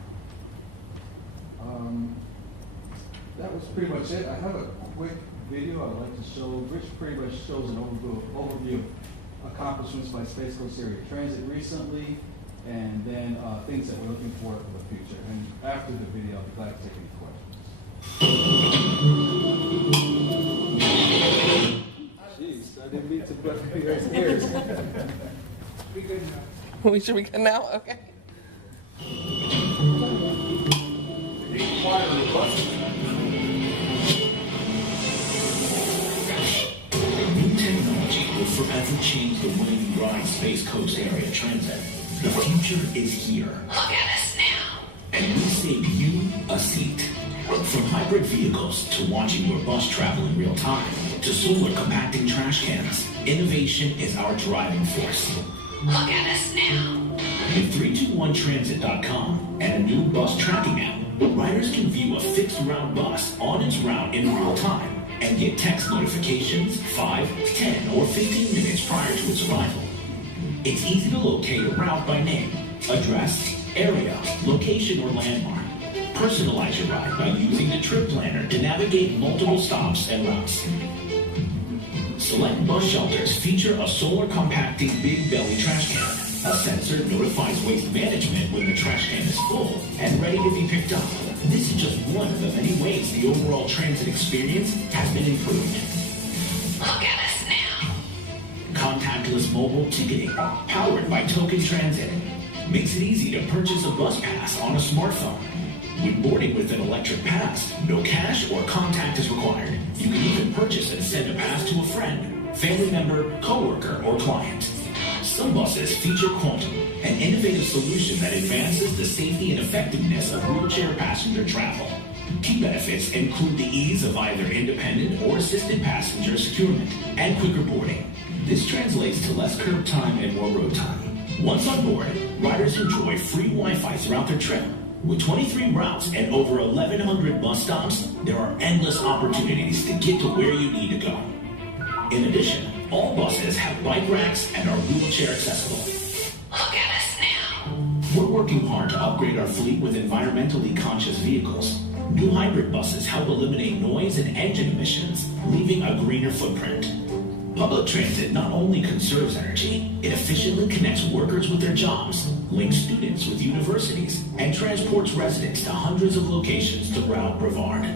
that was pretty much it. I have a quick video I'd like to show, which pretty much shows an overview of accomplishments by Space Coast Area Transit recently, and then things that we're looking for the future. And after the video, I'll be glad to take any questions. Jeez, I didn't mean to put you guys' ears. We good now. We should be good now? Okay. New technology will forever change the way you ride Space Coast Area Transit. The future is here. Look at us now. And we save you a seat. From hybrid vehicles to watching your bus travel in real time to solar compacting trash cans, innovation is our driving force. Look at us now. With 321transit.com and a new bus tracking app, riders can view a fixed route bus on its route in real time and get text notifications 5, 10, or 15 minutes prior to its arrival. It's easy to locate a route by name, address, area, location, or landmark. Personalize your ride by using the trip planner to navigate multiple stops and routes. Select bus shelters feature a solar compacting big belly trash can. A sensor notifies waste management when the trash can is full and ready to be picked up. This is just one of the many ways the overall transit experience has been improved. Look at us now. Contactless mobile ticketing, powered by Token Transit, makes it easy to purchase a bus pass on a smartphone. When boarding with an electric pass, no cash or contact is required. You can even purchase and send a pass to a friend, family member, coworker, or client. Some buses feature Quantum, an innovative solution that advances the safety and effectiveness of wheelchair passenger travel. Key benefits include the ease of either independent or assisted passenger securement and quicker boarding. This translates to less curb time and more road time. Once on board, riders enjoy free Wi-Fi throughout their trip. With 23 routes and over 1,100 bus stops, there are endless opportunities to get to where you need to go. In addition, all buses have bike racks and are wheelchair accessible. Look at us now. We're working hard to upgrade our fleet with environmentally conscious vehicles. New hybrid buses help eliminate noise and engine emissions, leaving a greener footprint. Public transit not only conserves energy, it efficiently connects workers with their jobs, links students with universities, and transports residents to hundreds of locations throughout Brevard.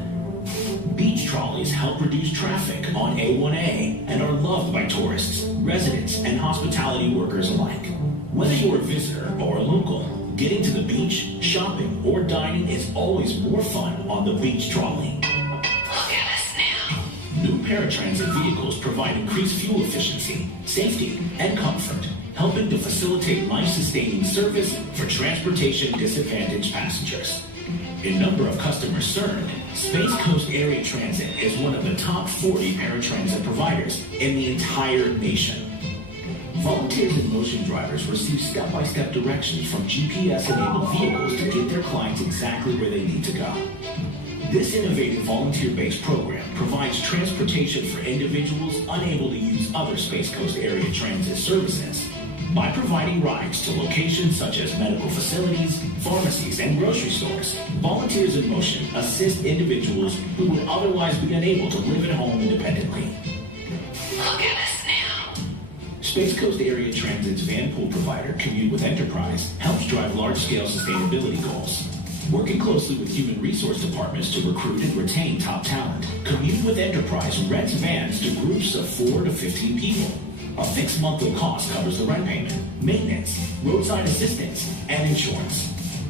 Beach trolleys help reduce traffic on A1A and are loved by tourists, residents, and hospitality workers alike. Whether you're a visitor or a local, getting to the beach, shopping, or dining is always more fun on the beach trolley. Look at us now. New Paratransit Vehicles provide increased fuel efficiency, safety, and comfort, helping to facilitate life-sustaining service for transportation disadvantaged passengers. In number of customers served, Space Coast Area Transit is one of the top 40 paratransit providers in the entire nation. Volunteers and motion drivers receive step-by-step directions from GPS-enabled vehicles to get their clients exactly where they need to go. This innovative volunteer-based program provides transportation for individuals unable to use other Space Coast Area Transit services. By providing rides to locations such as medical facilities, pharmacies, and grocery stores, Volunteers in Motion assist individuals who would otherwise be unable to live at home independently. Look at us now. Space Coast Area Transit's van pool provider, Commute with Enterprise, helps drive large-scale sustainability goals. Working closely with human resource departments to recruit and retain top talent, Commute with Enterprise rents vans to groups of 4 to 15 people. A fixed monthly cost covers the rent payment, maintenance, roadside assistance, and insurance.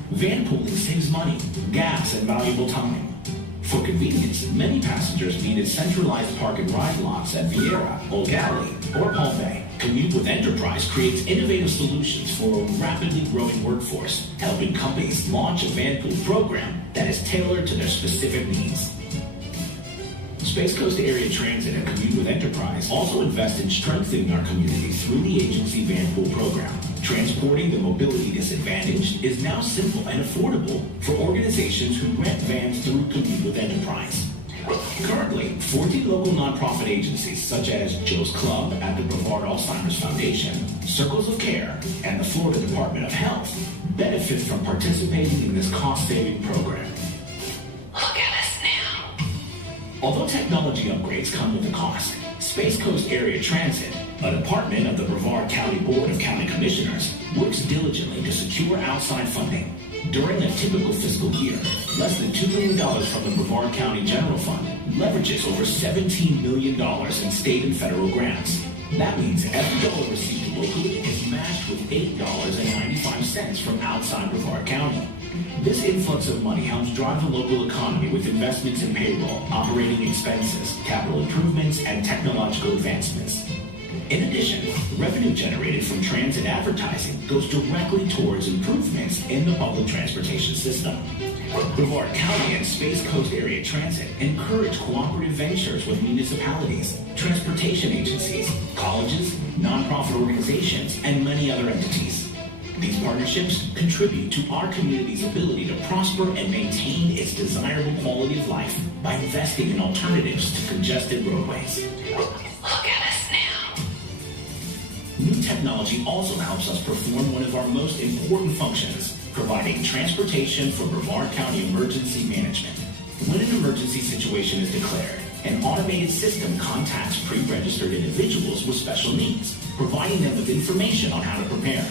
Van pooling saves money, gas, and valuable time. For convenience, many passengers needed centralized park and ride lots at Vieira, Old Galley, or Palm Bay. Commute with Enterprise creates innovative solutions for a rapidly growing workforce, helping companies launch a van pool program that is tailored to their specific needs. Space Coast Area Transit and Commute with Enterprise also invest in strengthening our community through the agency van pool program. Transporting the mobility disadvantaged is now simple and affordable for organizations who rent vans through Commute with Enterprise. Currently, 14 local nonprofit agencies such as Joe's Club at the Brevard Alzheimer's Foundation, Circles of Care, and the Florida Department of Health benefit from participating in this cost-saving program. Look at us now. Although technology upgrades come with a cost, Space Coast Area Transit, a department of the Brevard County Board of County Commissioners, works diligently to secure outside funding. During a typical fiscal year, less than $2 million from the Brevard County General Fund leverages over $17 million in state and federal grants. That means every dollar received locally is matched with $8.95 from outside Brevard County. This influx of money helps drive the local economy with investments in payroll, operating expenses, capital improvements, and technological advancements. In addition, revenue generated from transit advertising goes directly towards improvements in the public transportation system. Brevard County and Space Coast Area Transit encourage cooperative ventures with municipalities, transportation agencies, colleges, nonprofit organizations, and many other entities. These partnerships contribute to our community's ability to prosper and maintain its desirable quality of life by investing in alternatives to congested roadways. Look at us now. New technology also helps us perform one of our most important functions, providing transportation for Brevard County emergency management. When an emergency situation is declared, an automated system contacts pre-registered individuals with special needs, providing them with information on how to prepare.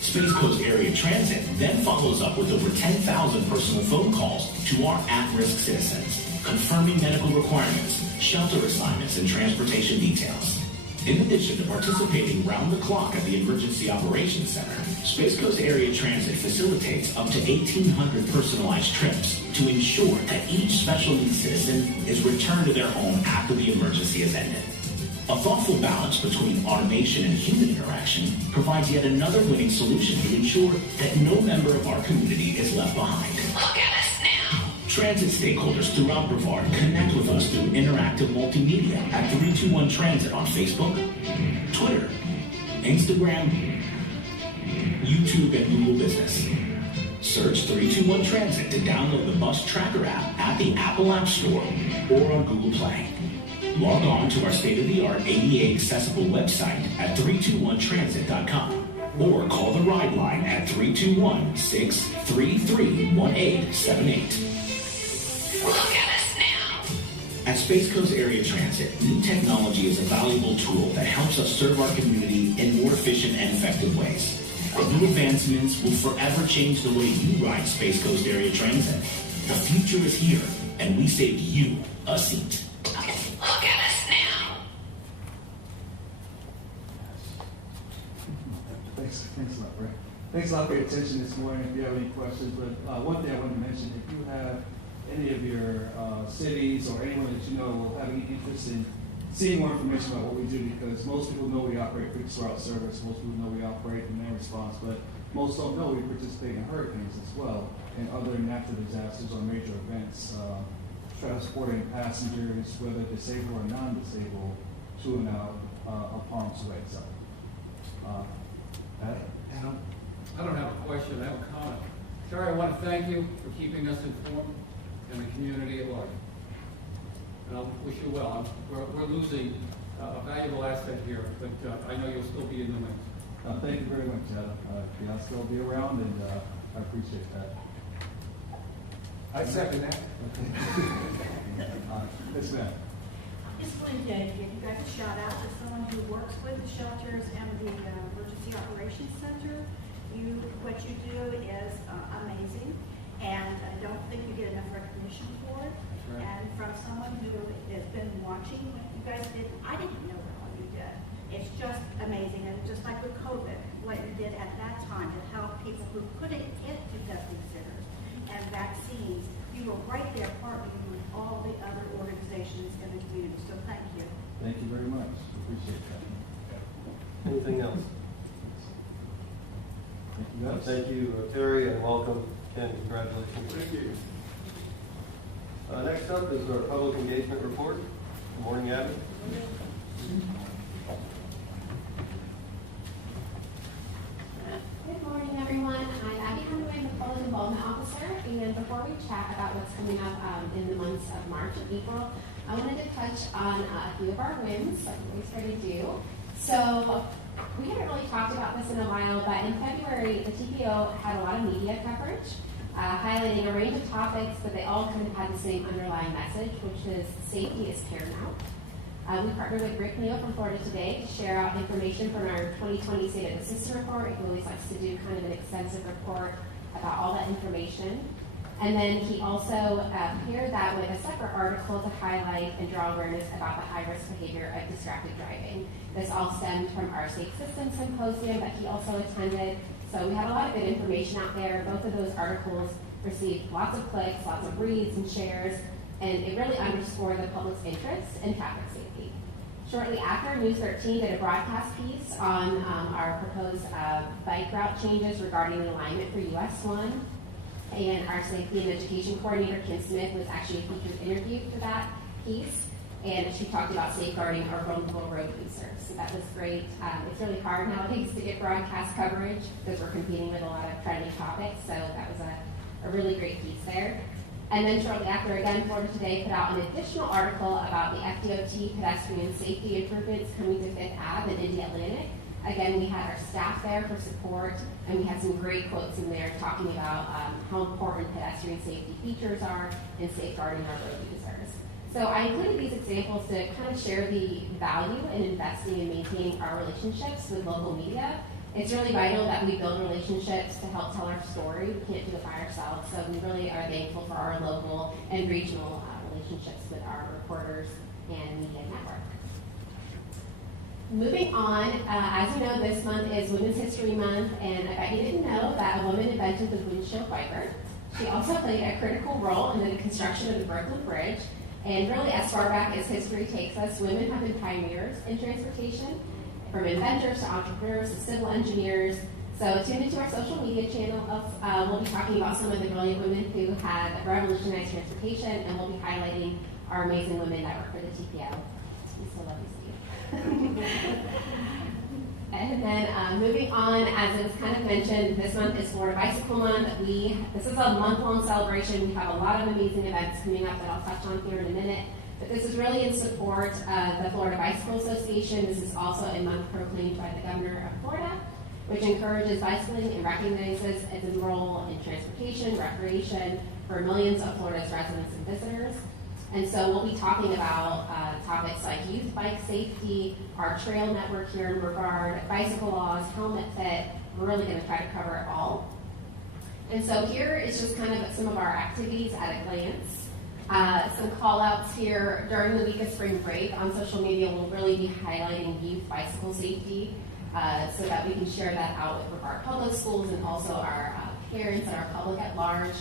Space Coast Area Transit then follows up with over 10,000 personal phone calls to our at-risk citizens, confirming medical requirements, shelter assignments, and transportation details. In addition to participating round the clock at the Emergency Operations Center, Space Coast Area Transit facilitates up to 1,800 personalized trips to ensure that each special needs citizen is returned to their home after the emergency has ended. A thoughtful balance between automation and human interaction provides yet another winning solution to ensure that no member of our community is left behind. Look at us now. Transit stakeholders throughout Brevard connect with us through interactive multimedia at 321 Transit on Facebook, Twitter, Instagram, YouTube, and Google Business. Search 321 Transit to download the Bus Tracker app at the Apple App Store or on Google Play. Log on to our state-of-the-art ADA accessible website at 321transit.com or call the Ride Line at 321-633-1878. Look at us now. At Space Coast Area Transit, new technology is a valuable tool that helps us serve our community in more efficient and effective ways. New advancements will forever change the way you ride Space Coast Area Transit. The future is here, and we saved you a seat. Look at us now. Thanks a lot, Brett. Thanks a lot for your attention this morning. If you have any questions, but one thing I want to mention, if you have any of your cities or anyone that you know will have any interest in seeing more information about what we do, because most people know we operate quick route service, most people know we operate demand response, but most don't know we participate in hurricanes as well and other natural disasters or major events. Transporting passengers, whether disabled or non-disabled, to and out of harm's way. So, Adam? I don't have a question, I have a comment. Terry, I want to thank you for keeping us informed and the community at large. And I'll wish you well. We're losing a valuable asset here, but I know you'll still be in the mix. Thank you very much, Adam. I'll still be around, and I appreciate that. I second that. Yes, ma'am. Just wanted to give you guys a shout out to someone who works with the shelters and the Emergency Operations Center. What you do is amazing, and I don't think you get enough recognition for it. Right. And from someone who has been watching what you guys did, I didn't know what you did. It's just amazing, and just like with COVID, what you did at that time to help people who couldn't get to testing centers and vaccines, you were right there partnering with all the other organizations in the community. So thank you. Thank you very much. Appreciate that. Anything else? Thank you, guys. Thank you, Terry, and welcome, Ken. Congratulations. Thank you. Next up is our public engagement report. Good morning, Abby. Good morning, everyone. I'm Abby Hunter, I'm the Public Involvement Officer, and before we chat about what's coming up in the months of March and April, I wanted to touch on a few of our wins, like we started to do. So we haven't really talked about this in a while, but in February, the TPO had a lot of media coverage. highlighting a range of topics, but they all kind of had the same underlying message, which is safety is paramount. We partnered with Rick Neal from Florida Today to share out information from our 2020 State of the System report. He always likes to do kind of an extensive report about all that information. And then he also paired that with a separate article to highlight and draw awareness about the high-risk behavior of distracted driving. This all stemmed from our Safe Systems Symposium that he also attended. So we had a lot of good information out there. Both of those articles received lots of clicks, lots of reads and shares, and it really underscored the public's interest in traffic safety. Shortly after, News 13 did a broadcast piece on our proposed bike route changes regarding the alignment for US 1. And our safety and education coordinator, Kim Smith, was actually a featured interview for that piece. And she talked about safeguarding our vulnerable road users. So that was great. It's really hard nowadays to get broadcast coverage because we're competing with a lot of trending topics. So that was a really great piece there. And then shortly after, again, Florida Today put out an additional article about the FDOT pedestrian safety improvements coming to Fifth Ave in Indy Atlantic. Again, we had our staff there for support, and we had some great quotes in there talking about how important pedestrian safety features are in safeguarding our road users. So I included these examples to kind of share the value in investing and maintaining our relationships with local media. It's really vital that we build relationships to help tell our story. We can't do it by ourselves, so we really are thankful for our local and regional relationships with our reporters and media network. Moving on, as you know, this month is Women's History Month, and I bet you didn't know that a woman invented the windshield wiper. She also played a critical role in the construction of the Brooklyn Bridge, and really as far back as history takes us, women have been pioneers in transportation, from inventors to entrepreneurs to civil engineers. So tune into our social media channel. We'll be talking about some of the brilliant women who have revolutionized transportation, and we'll be highlighting our amazing women that work for the TPO. We still love you, Steve. And then moving on, as it was kind of mentioned, this month is Florida Bicycle Month. This is a month-long celebration. We have a lot of amazing events coming up that I'll touch on here in a minute. But this is really in support of the Florida Bicycle Association. This is also a month proclaimed by the Governor of Florida, which encourages bicycling and recognizes its role in transportation, recreation for millions of Florida's residents and visitors. And so we'll be talking about topics like youth bike safety, our trail network here in Brevard, bicycle laws, helmet fit. We're really going to try to cover it all. And so here is just kind of some of our activities at a glance. Some call outs here during the week of spring break on social media. We'll really be highlighting youth bicycle safety so that we can share that out with our public schools and also our parents and our public at large.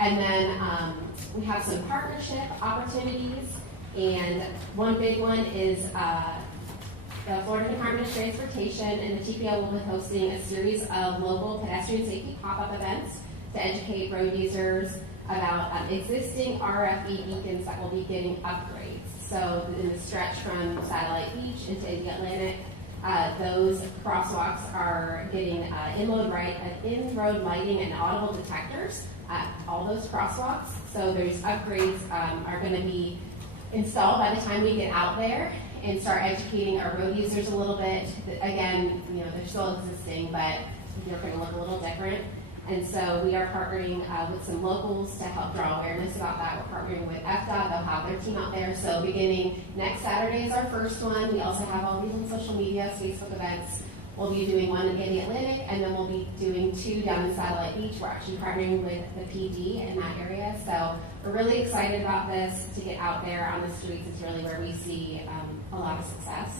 And then we have some partnership opportunities, and one big one is the Florida Department of Transportation and the TPO will be hosting a series of local pedestrian safety pop-up events to educate road users about existing RFE beacons that will be getting upgrades. So in the stretch from Satellite Beach into Indy Atlantic, those crosswalks are getting in-road lighting and audible detectors at all those crosswalks. So those upgrades are going to be installed by the time we get out there and start educating our road users a little bit. Again, they're still existing, but they're going to look a little different. And so we are partnering with some locals to help draw awareness about that. We're partnering with FDOT. They'll have their team out there. So beginning next Saturday is our first one. We also have all these on social media, Facebook events. We'll be doing one in Indy Atlantic, and then we'll be doing 2 down in Satellite Beach. We're actually partnering with the PD in that area. So we're really excited about this to get out there on the streets. It's really where we see a lot of success.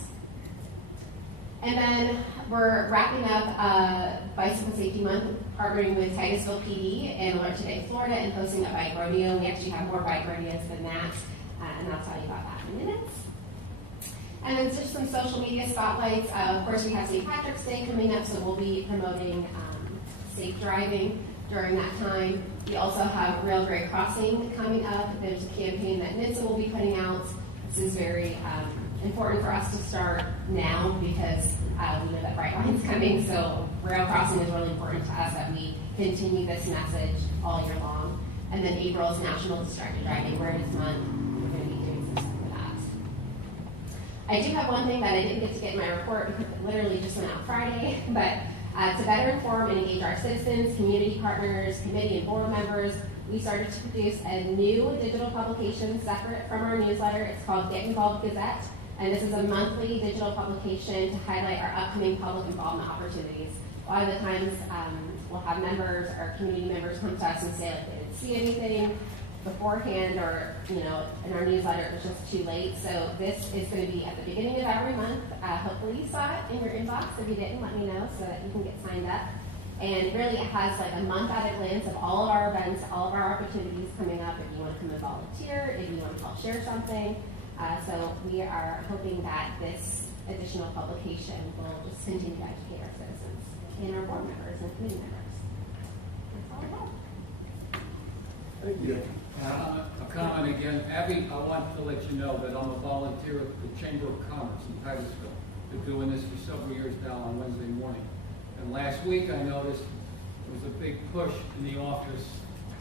And then we're wrapping up Bicycle Safety Month, partnering with Titusville PD and Alert Today Florida and hosting a bike rodeo. We actually have more bike rodeos than that, and I'll tell you about that in a minute. And then just some social media spotlights. Of course, we have St. Patrick's Day coming up, so we'll be promoting safe driving during that time. We also have Rail Grade Crossing coming up. There's a campaign that NHTSA will be putting out. This is very important for us to start now because we know that Brightline's coming, so rail crossing is really important to us that we continue this message all year long. And then April is National Distracted Driving Awareness Month. We're going to be doing some stuff for that. I do have one thing that I didn't get to get in my report because it literally just went out Friday, but To better inform and engage our citizens, community partners, committee and board members, we started to produce a new digital publication separate from our newsletter. It's called Get Involved Gazette, and this is a monthly digital publication to highlight our upcoming public involvement opportunities. A lot of the times, we'll have members or community members come to us and say like they didn't see anything beforehand, or in our newsletter it was just too late. So this is going to be at the beginning of every month. Hopefully you saw it in your inbox. If you didn't, let me know so that you can get signed up. And really it has like a month at a glance of all of our events, all of our opportunities coming up. If you want to come and volunteer, if you want to help share something. So we are hoping that this additional publication will just continue to educate our citizens and our board members and committee members. That's all I have. Thank you. A comment again. Abby, I want to let you know that I'm a volunteer at the Chamber of Commerce in Titusville. Been doing this for several years now on Wednesday morning. And last week I noticed there was a big push in the office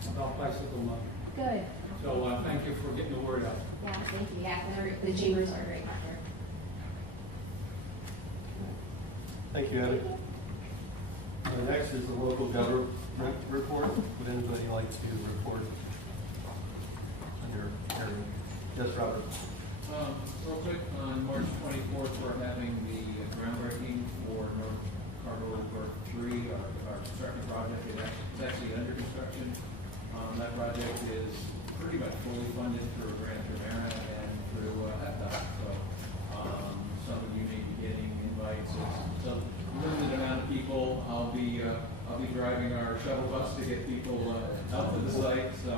about Bicycle Month. Good. So thank you for getting the word out. Yeah, thank you. Yeah, the chambers are a great partner. Thank you, Abby. Next is the local government report. Would anybody like to report on your area? Yes, Robert. Real quick, on March 24th, we're having the groundbreaking for North Corridor Work 3, our construction project. It's actually under construction. That project is pretty much fully funded through Grant Primera and through FDOT. So some of you may be getting invites. It's a limited amount of people. I'll be driving our shuttle bus to get people out to the site. So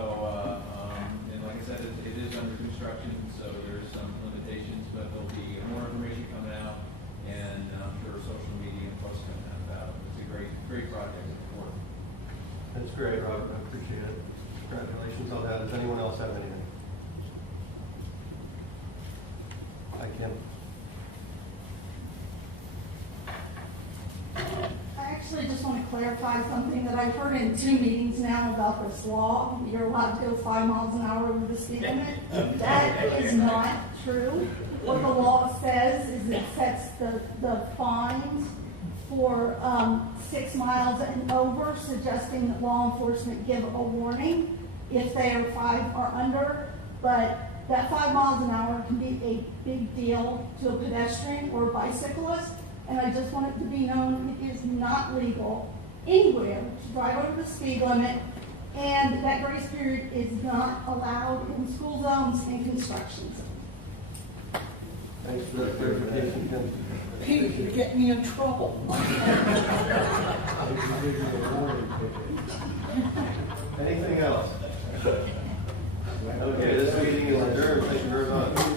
and like I said, it is under construction, so there's some limitations, but there'll be more information coming out, and I'm sure social media and posts coming out about it. It's a great project. That's great, Robert. I appreciate it. Congratulations on that. Does anyone else have anything? I can. I actually just want to clarify something that I've heard in 2 meetings now about this law. You're allowed to go 5 miles an hour over the speed limit. That is not true. What the law says is it sets the fines for 6 miles and over, suggesting that law enforcement give a warning if they are 5 or under. But that 5 miles an hour can be a big deal to a pedestrian or a bicyclist. And I just want it to be known it is not legal anywhere to drive over the speed limit, and that grace period is not allowed in school zones and construction zones. Thanks for that clarification, Kim. Pete, you're getting me in trouble. Anything else? Okay, this meeting is adjourned. Thank you very much.